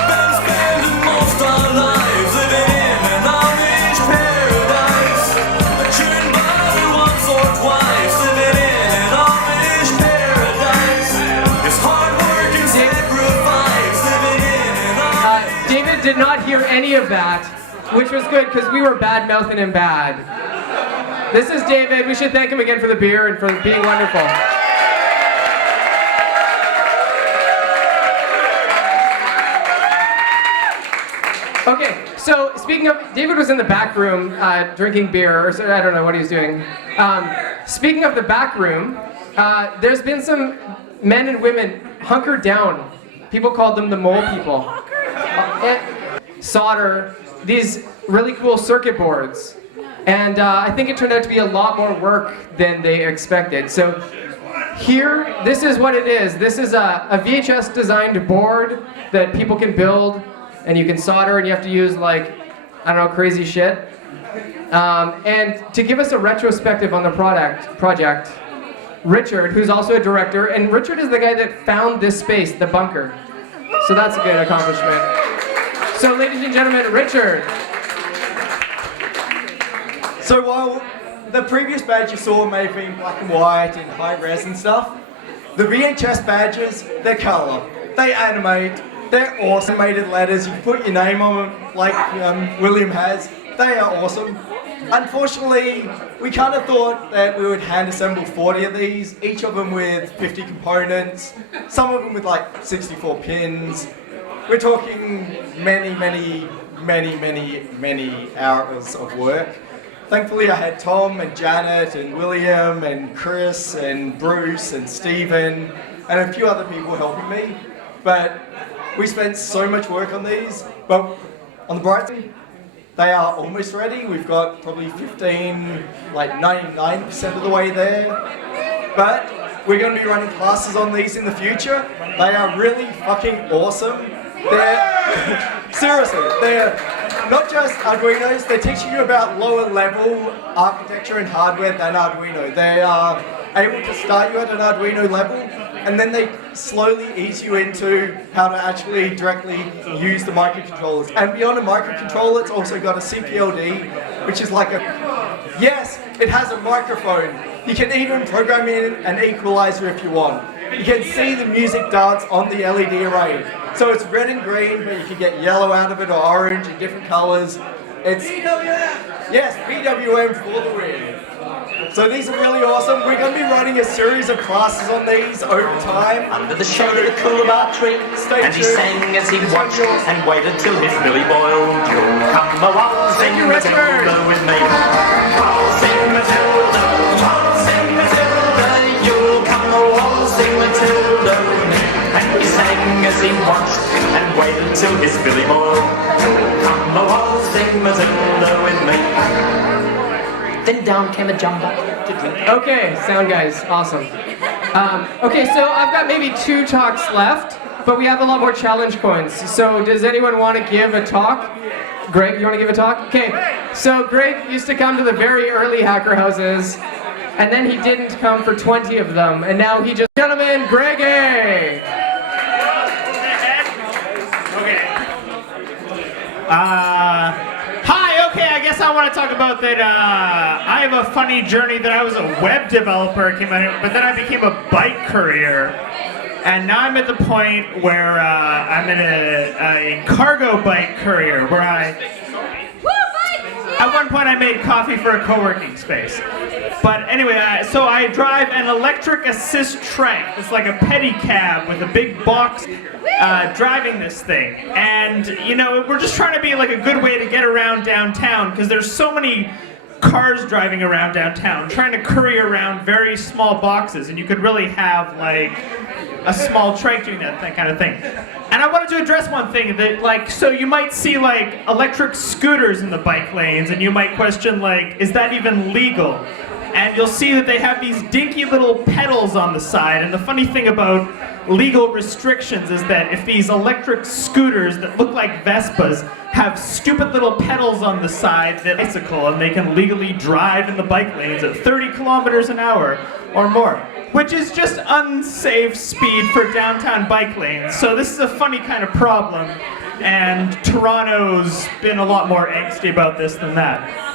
Been spending most our lives living in an Amish paradise. Chewing butter once or twice, living in an Amish paradise. It's hard work and sacrifice, living in an Amish. David did not hear any of that, which was good because we were bad mouthing him bad. This is David. We should thank him again for the beer and for being wonderful. Okay, so speaking of, David was in the back room drinking beer, or I don't know what he was doing. Speaking of the back room, there's been some men and women hunkered down. People called them the mole people. Solder these really cool circuit boards. And I think it turned out to be a lot more work than they expected. So here, this is what it is. This is a VHS designed board that people can build and you can solder, and you have to use like, I don't know, crazy shit. And to give us a retrospective on the project, Richard, who's also a director, and Richard is the guy that found this space, the bunker. So that's a good accomplishment. So ladies and gentlemen, Richard. So while the previous badge you saw may have been black and white and high res and stuff, the VHS badges, they're color. They animate, They're awesome. Automated letters, you put your name on them like William has. They are awesome. Unfortunately, we kind of thought that we would hand assemble 40 of these, each of them with 50 components, some of them with like 64 pins. We're talking many hours of work. Thankfully I had Tom and Janet and William and Chris and Bruce and Stephen and a few other people helping me. But we spent so much work on these, but on the bright side, they are almost ready. We've got probably 15, like 99% of the way there. But we're going to be running classes on these in the future. They are really fucking awesome. Seriously, they're not just Arduinos, they're teaching you about lower level architecture and hardware than Arduino. They are able to start you at an Arduino level, and then they slowly ease you into how to actually directly use the microcontrollers. And beyond a microcontroller, it's also got a CPLD, which is like yes, it has a microphone. You can even program in an equalizer if you want. You can see the music dance on the LED array. So it's red and green, but you can get yellow out of it or orange in different colors. It's yes, PWM for the win. So these are really awesome. We're going to be running a series of classes on these over time. Under the shade of the coolabah tree, and he sang as he watched and waited till his belly boiled. You'll come along, sing Matilda with me. I'll sing Matilda, I'll sing Matilda. You'll come along, sing Matilda with me. And he sang as he watched and waited till his belly boiled. You'll come along, sing Matilda with me. Then down came a jumbo to drink. Okay, sound guys, awesome. Okay, so I've got maybe 2 talks left, but we have a lot more challenge coins. So does anyone want to give a talk? Greg, you want to give a talk? Okay, so Greg used to come to the very early hacker houses, and then he didn't come for 20 of them, and now he just... Gentlemen, Greggy! Hi, okay, I guess I want to talk about that, I have a funny journey that I was a web developer, but then I became a bike courier. And now I'm at the point where I'm in a cargo bike courier, where at one point I made coffee for a co-working space. But anyway, so I drive an electric assist track. It's like a pedicab with a big box driving this thing. And, you know, we're just trying to be like a good way to get around downtown, because there's so many cars driving around downtown, trying to courier around very small boxes, and you could really have like a small trike doing that kind of thing. And I wanted to address one thing that, like, so you might see like electric scooters in the bike lanes, and you might question like, is that even legal? And you'll see that they have these dinky little pedals on the side. And the funny thing about legal restrictions is that if these electric scooters that look like Vespas have stupid little pedals on the side that bicycle, and they can legally drive in the bike lanes at 30 kilometers an hour or more, which is just unsafe speed for downtown bike lanes. So this is a funny kind of problem, and Toronto's been a lot more angsty about this than that.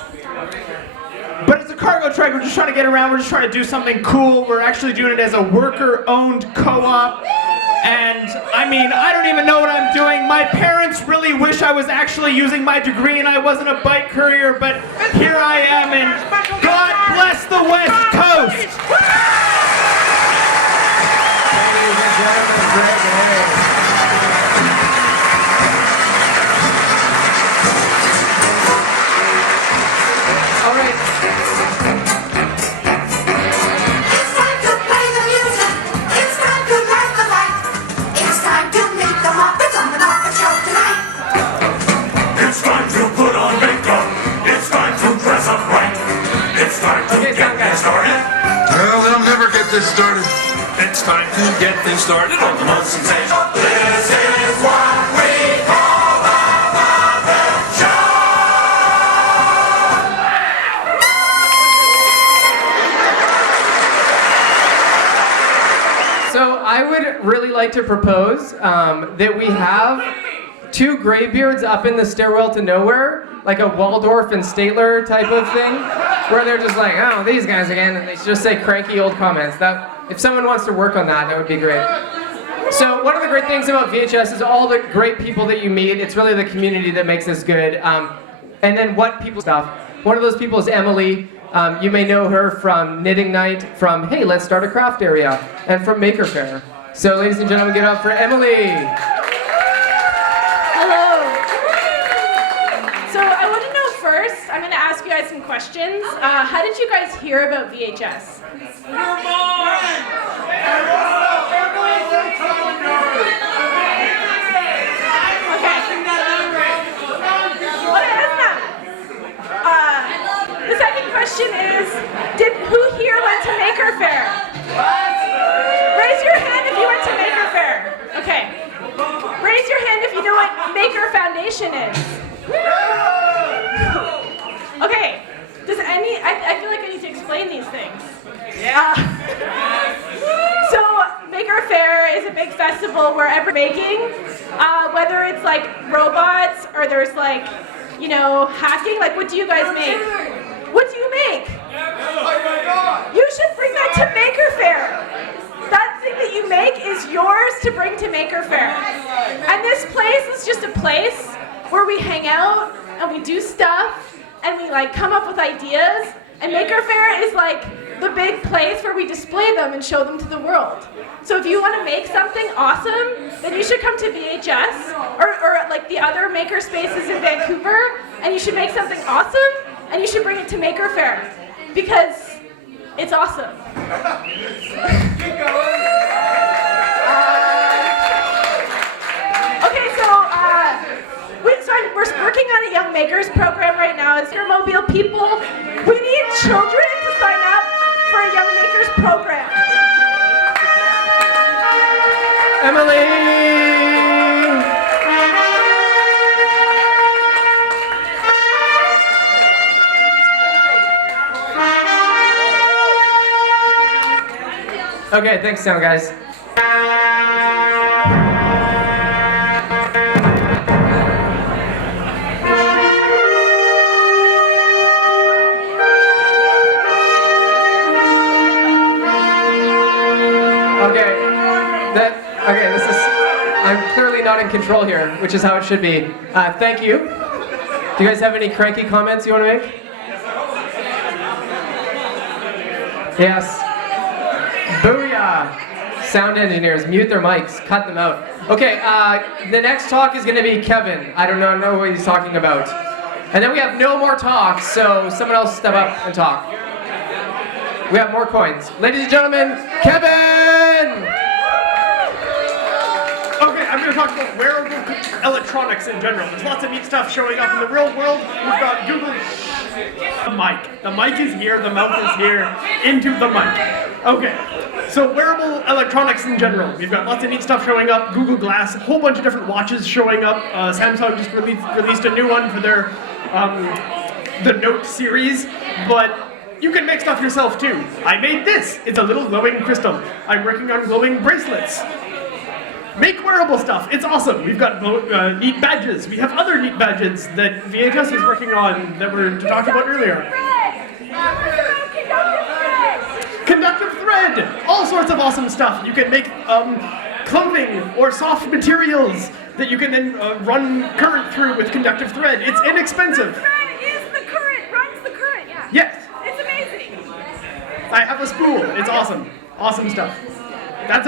But it's a cargo truck, we're just trying to get around, we're just trying to do something cool. We're actually doing it as a worker-owned co-op. And, I mean, I don't even know what I'm doing. My parents really wish I was actually using my degree and I wasn't a bike courier, but here I am, and God bless the West Coast! Ladies and gentlemen, Greg Hay. All right. Well, they'll never get this started. It's time to get this started on the most sensational. This is what we call the Puppet Show! So I would really like to propose that we have 2 graybeards up in the stairwell to nowhere, like a Waldorf and Statler type of thing, where they're just like, oh, these guys again, and they just say cranky old comments. That, if someone wants to work on that, that would be great. So one of the great things about VHS is all the great people that you meet. It's really the community that makes this good. And then what people stuff. One of those people is Emily. You may know her from Knitting Night, from Hey, Let's Start a Craft Area, and from Maker Faire. So ladies and gentlemen, give it up for Emily. Hello. So I want to know first, I'm going to ask you guys some questions. How did you guys hear about VHS? The second question is, who here went to Maker Faire? Raise your hand if you went to Maker Faire. Okay. Raise your hand if you know what Maker Foundation is. Okay. I feel like I need to explain these things. So Maker Faire is a big festival where everyone's making, whether it's like robots or there's like, you know, hacking. Like, what do you guys make? What do you make? You should bring that to Maker Faire. That thing that you make is yours to bring to Maker Faire. And this place is just a place where we hang out and we do stuff and we like come up with ideas. And Maker Faire is like the big place where we display them and show them to the world. So if you want to make something awesome, then you should come to VHS or like the other maker spaces in Vancouver, and you should make something awesome, and you should bring it to Maker Faire because it's awesome. Okay, so we're working on a Young Makers program right now. As your mobile people, we need children to sign up for a Young Makers program. Emily! Okay, thanks, sound guys. Okay, I'm clearly not in control here, which is how it should be. Thank you. Do you guys have any cranky comments you want to make? Yes. Booyah! Sound engineers, mute their mics, cut them out. Okay, the next talk is going to be Kevin. I don't know what he's talking about. And then we have no more talks, so someone else step up and talk. We have more coins. Ladies and gentlemen, Kevin! Okay, I'm going to talk about wearable electronics in general. There's lots of neat stuff showing up in the real world. We've got Google. The mic. The mic is here, the mouth is here, into the mic. Okay, so wearable electronics in general. We've got lots of neat stuff showing up. Google Glass, a whole bunch of different watches showing up. Samsung just released a new one for their the Note series, but you can make stuff yourself too. I made this. It's a little glowing crystal. I'm working on glowing bracelets. Make wearable stuff. It's awesome. We've got neat badges. We have other neat badges that VHS is working on that we're talking about earlier. Conductive thread. All sorts of awesome stuff. You can make clothing or soft materials that you can then run current through with conductive thread. It's inexpensive. Runs the current, yeah. Yes. It's amazing. I have a spool. It's awesome. Awesome stuff. That's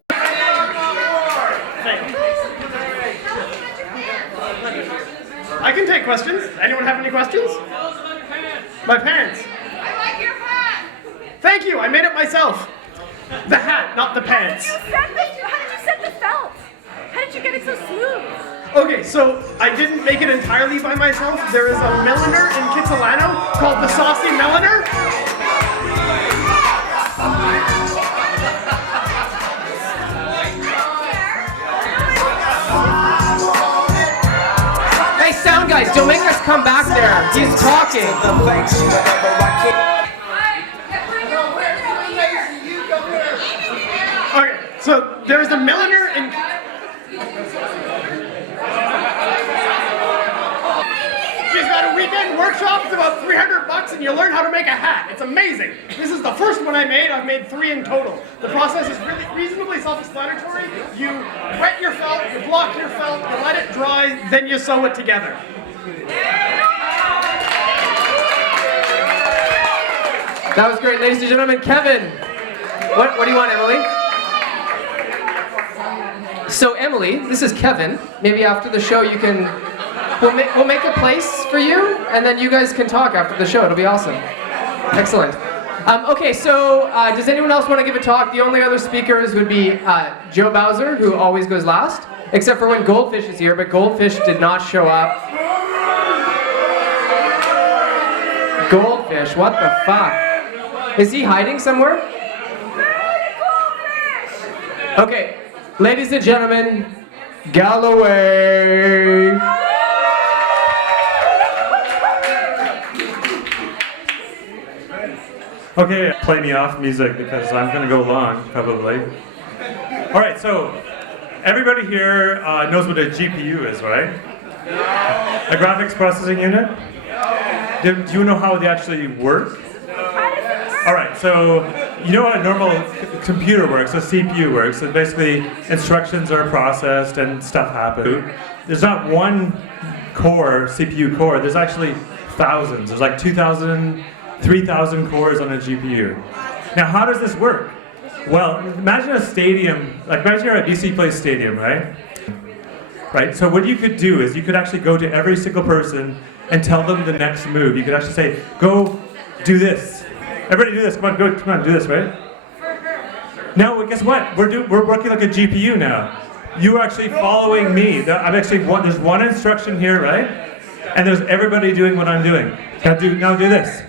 I can take questions. Anyone have any questions? My pants. I like your hat. Thank you. I made it myself. The hat, not the pants. How did you set the felt? How did you get it so smooth? Okay, so I didn't make it entirely by myself. There is a milliner in Kitsilano called the Saucy Milliner. Hey, sound guys, don't make us come back there. He's talking. Okay, so there's a milliner in... Excuse guys got a weekend workshop. It's about $300 and you learn how to make a hat. It's amazing. This is the first one I made. I've made 3 in total. The process is really reasonably self-explanatory. You wet your felt, you block your felt, you let it dry, then you sew it together. That was great, ladies and gentlemen. Kevin, what do you want, Emily? So Emily, this is Kevin. Maybe after the show you can, we'll make a place for you, and then you guys can talk after the show. It'll be awesome. Excellent. Okay, so does anyone else want to give a talk? The only other speakers would be Joe Bowser, who always goes last, except for when Goldfish is here, but Goldfish did not show up. Goldfish, what the fuck? Is he hiding somewhere? Okay, ladies and gentlemen, Galloway. Okay, play me off music because I'm going to go long, probably. All right, so everybody here knows what a GPU is, right? A graphics processing unit? Do you know how they actually work? All right, so you know how a normal computer works, a CPU works. So basically, instructions are processed and stuff happens. There's not one core, CPU core. There's actually thousands. There's like 2,000, 3,000 cores on a GPU. Now, how does this work? Well, imagine a stadium, like imagine you're at BC Place Stadium, right? Right, so what you could do is you could actually go to every single person and tell them the next move. You could actually say, go do this. Everybody do this, come on, do this, right? Now, guess what? We're working like a GPU now. You're actually following me. There's one instruction here, right? And there's everybody doing what I'm doing. Now do this.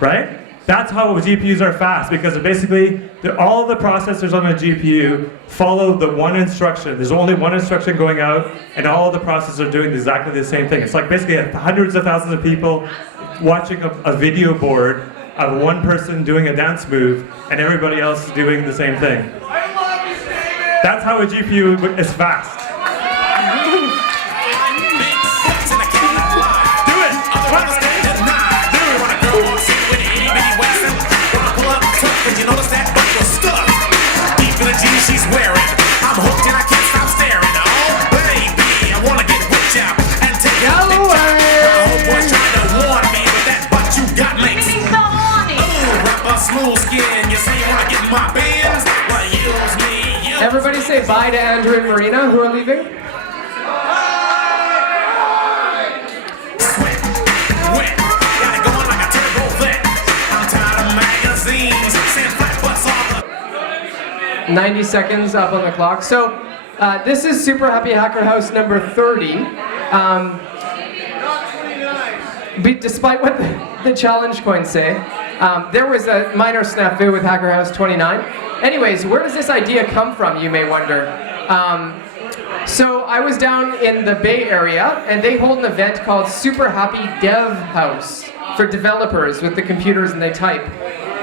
Right? That's how GPUs are fast, because basically all the processors on a GPU follow the one instruction. There's only one instruction going out, and all the processors are doing exactly the same thing. It's like basically hundreds of thousands of people watching a video board of one person doing a dance move, and everybody else doing the same thing. That's how a GPU is fast. She's wearing. I'm hooked and I can't stop staring. Oh baby, I wanna get whipped out and take Galloway. My homeboy's trying to warn me, but that butt you got makes me so horny. Ooh, wrap a smooth skin. You say you wanna get in my bins? Well, use me. Everybody say bye to Andrew and Marina, who are leaving. Sweat, wet, got it going like a turbo vet. I'm tired of magazines, saying flat butts all the 90 seconds up on the clock. So this is Super Happy Hacker House number 30. Despite what the challenge coins say, there was a minor snafu with Hacker House 29. Anyways, where does this idea come from, you may wonder? So I was down in the Bay Area, and they hold an event called Super Happy Dev House for developers with the computers and they type.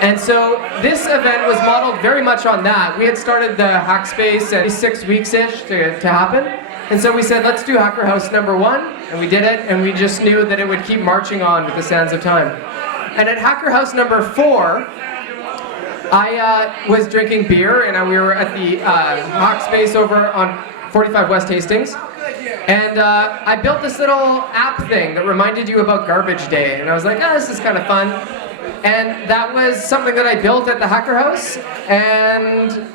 And so this event was modeled very much on that. We had started the Hackspace at 6 weeks-ish to happen. And so we said, let's do Hacker House number 1, and we did it, and we just knew that it would keep marching on with the sands of time. And at Hacker House number 4, I was drinking beer, and we were at the Hackspace over on 45 West Hastings. And I built this little app thing that reminded you about Garbage Day. And I was like, this is kind of fun. And that was something that I built at the Hacker House, and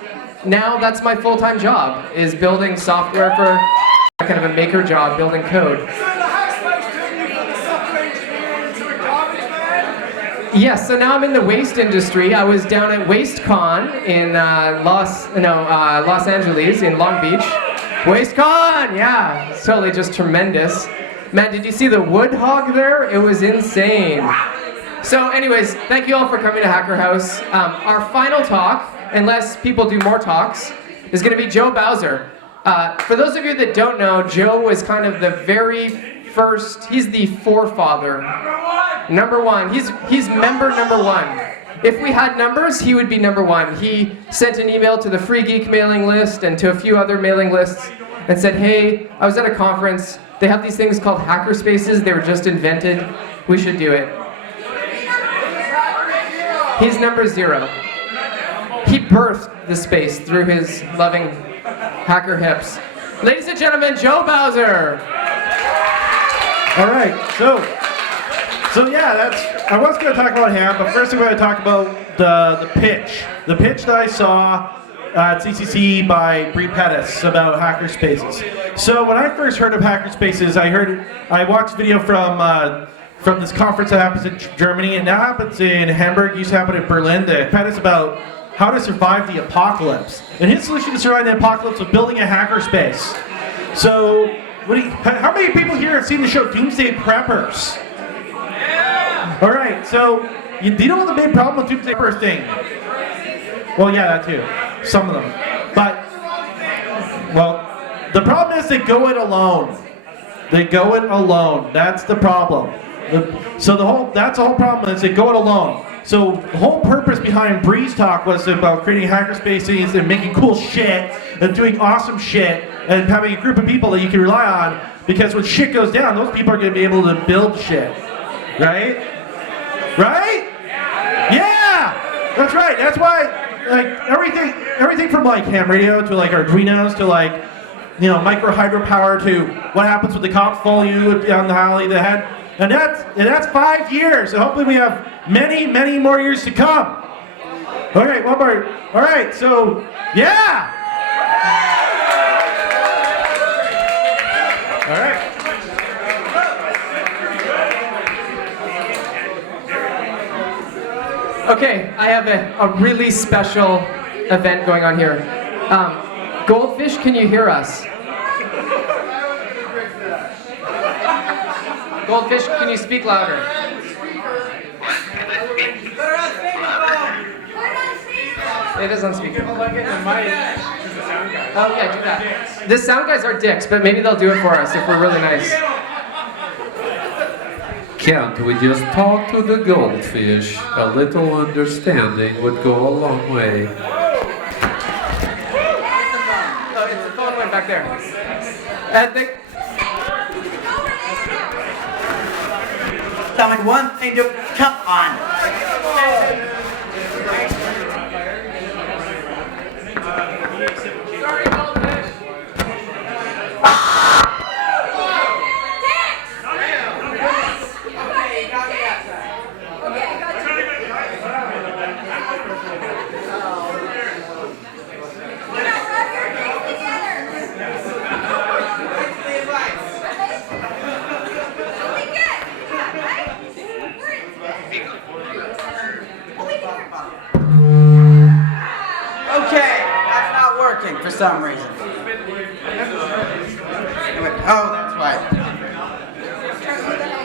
now that's my full-time job, is building software for kind of a maker job, building code. Yes, so now I'm in the waste industry. I was down at WasteCon in Los Angeles, in Long Beach. WasteCon, yeah, it's totally just tremendous. Man, did you see the wood hog there? It was insane. So anyways, thank you all for coming to Hacker House. Our final talk, unless people do more talks, is going to be Joe Bowser. For those of you that don't know, Joe was kind of the very first, he's the forefather. Number one. He's member number 1. If we had numbers, he would be number 1. He sent an email to the Free Geek mailing list and to a few other mailing lists and said, hey, I was at a conference. They have these things called hacker spaces. They were just invented. We should do it. He's number 0. He birthed the space through his loving hacker hips. Ladies and gentlemen, Joe Bowser. All right, so yeah, I was going to talk about him, but first I'm going to talk about the pitch. The pitch that I saw at CCC by Bree Pettis about hackerspaces. So when I first heard of hackerspaces, I watched video from this conference that happens in Germany, and now happens in Hamburg, used to happen in Berlin. The Pettis about how to survive the apocalypse. And his solution to surviving the apocalypse was building a hackerspace. So, how many people here have seen the show Doomsday Preppers? Yeah. All right, so do you know what the main problem with Doomsday Preppers thing? Well, yeah, that too. Some of them. But, well, the problem is they go it alone. They go it alone. That's the problem. That's the whole problem is they go it alone. So the whole purpose behind Bree's talk was about creating hackerspaces and making cool shit and doing awesome shit and having a group of people that you can rely on, because when shit goes down, those people are going to be able to build shit. Right? Right? Yeah! That's right. That's why, like, everything from like ham radio to like Arduinos to like, you know, micro hydropower to what happens when the cops follow you down the alley. And that's 5 years. So hopefully we have many, many more years to come. Okay, one more. All right, so yeah. All right. Okay, I have a really special event going on here. Goldfish, can you hear us? Goldfish, can you speak louder? It is on speaker. Oh yeah, do that. The sound guys are dicks, but maybe they'll do it for us if we're really nice. Can't we just talk to the goldfish? A little understanding would go a long way. Oh, it's the phone one back there. Tell me one thing to come on. For some reason. Oh, that's why.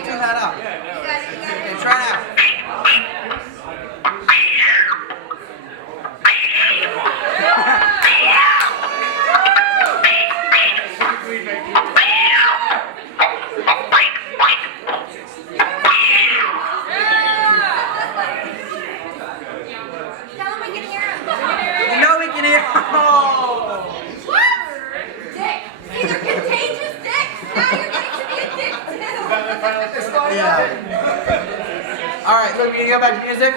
Turn that up. Okay, try now. Yeah. All right, so we can go back to music.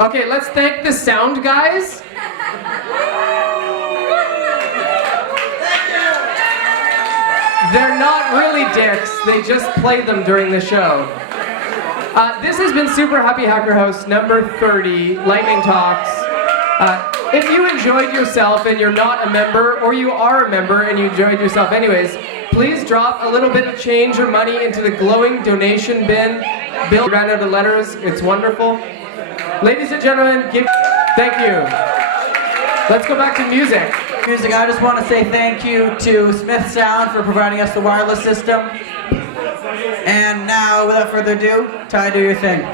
Okay, let's thank the sound guys. They're not really dicks, they just play them during the show. This has been Super Happy Hacker House number 30, Lightning Talks. If you enjoyed yourself and you're not a member, or you are a member and you enjoyed yourself anyways, please drop a little bit of change or money into the glowing donation bin. Bill ran out of letters, it's wonderful. Ladies and gentlemen, thank you. Let's go back to music. I just want to say thank you to Smith Sound for providing us the wireless system. And now, without further ado, Ty, do your thing.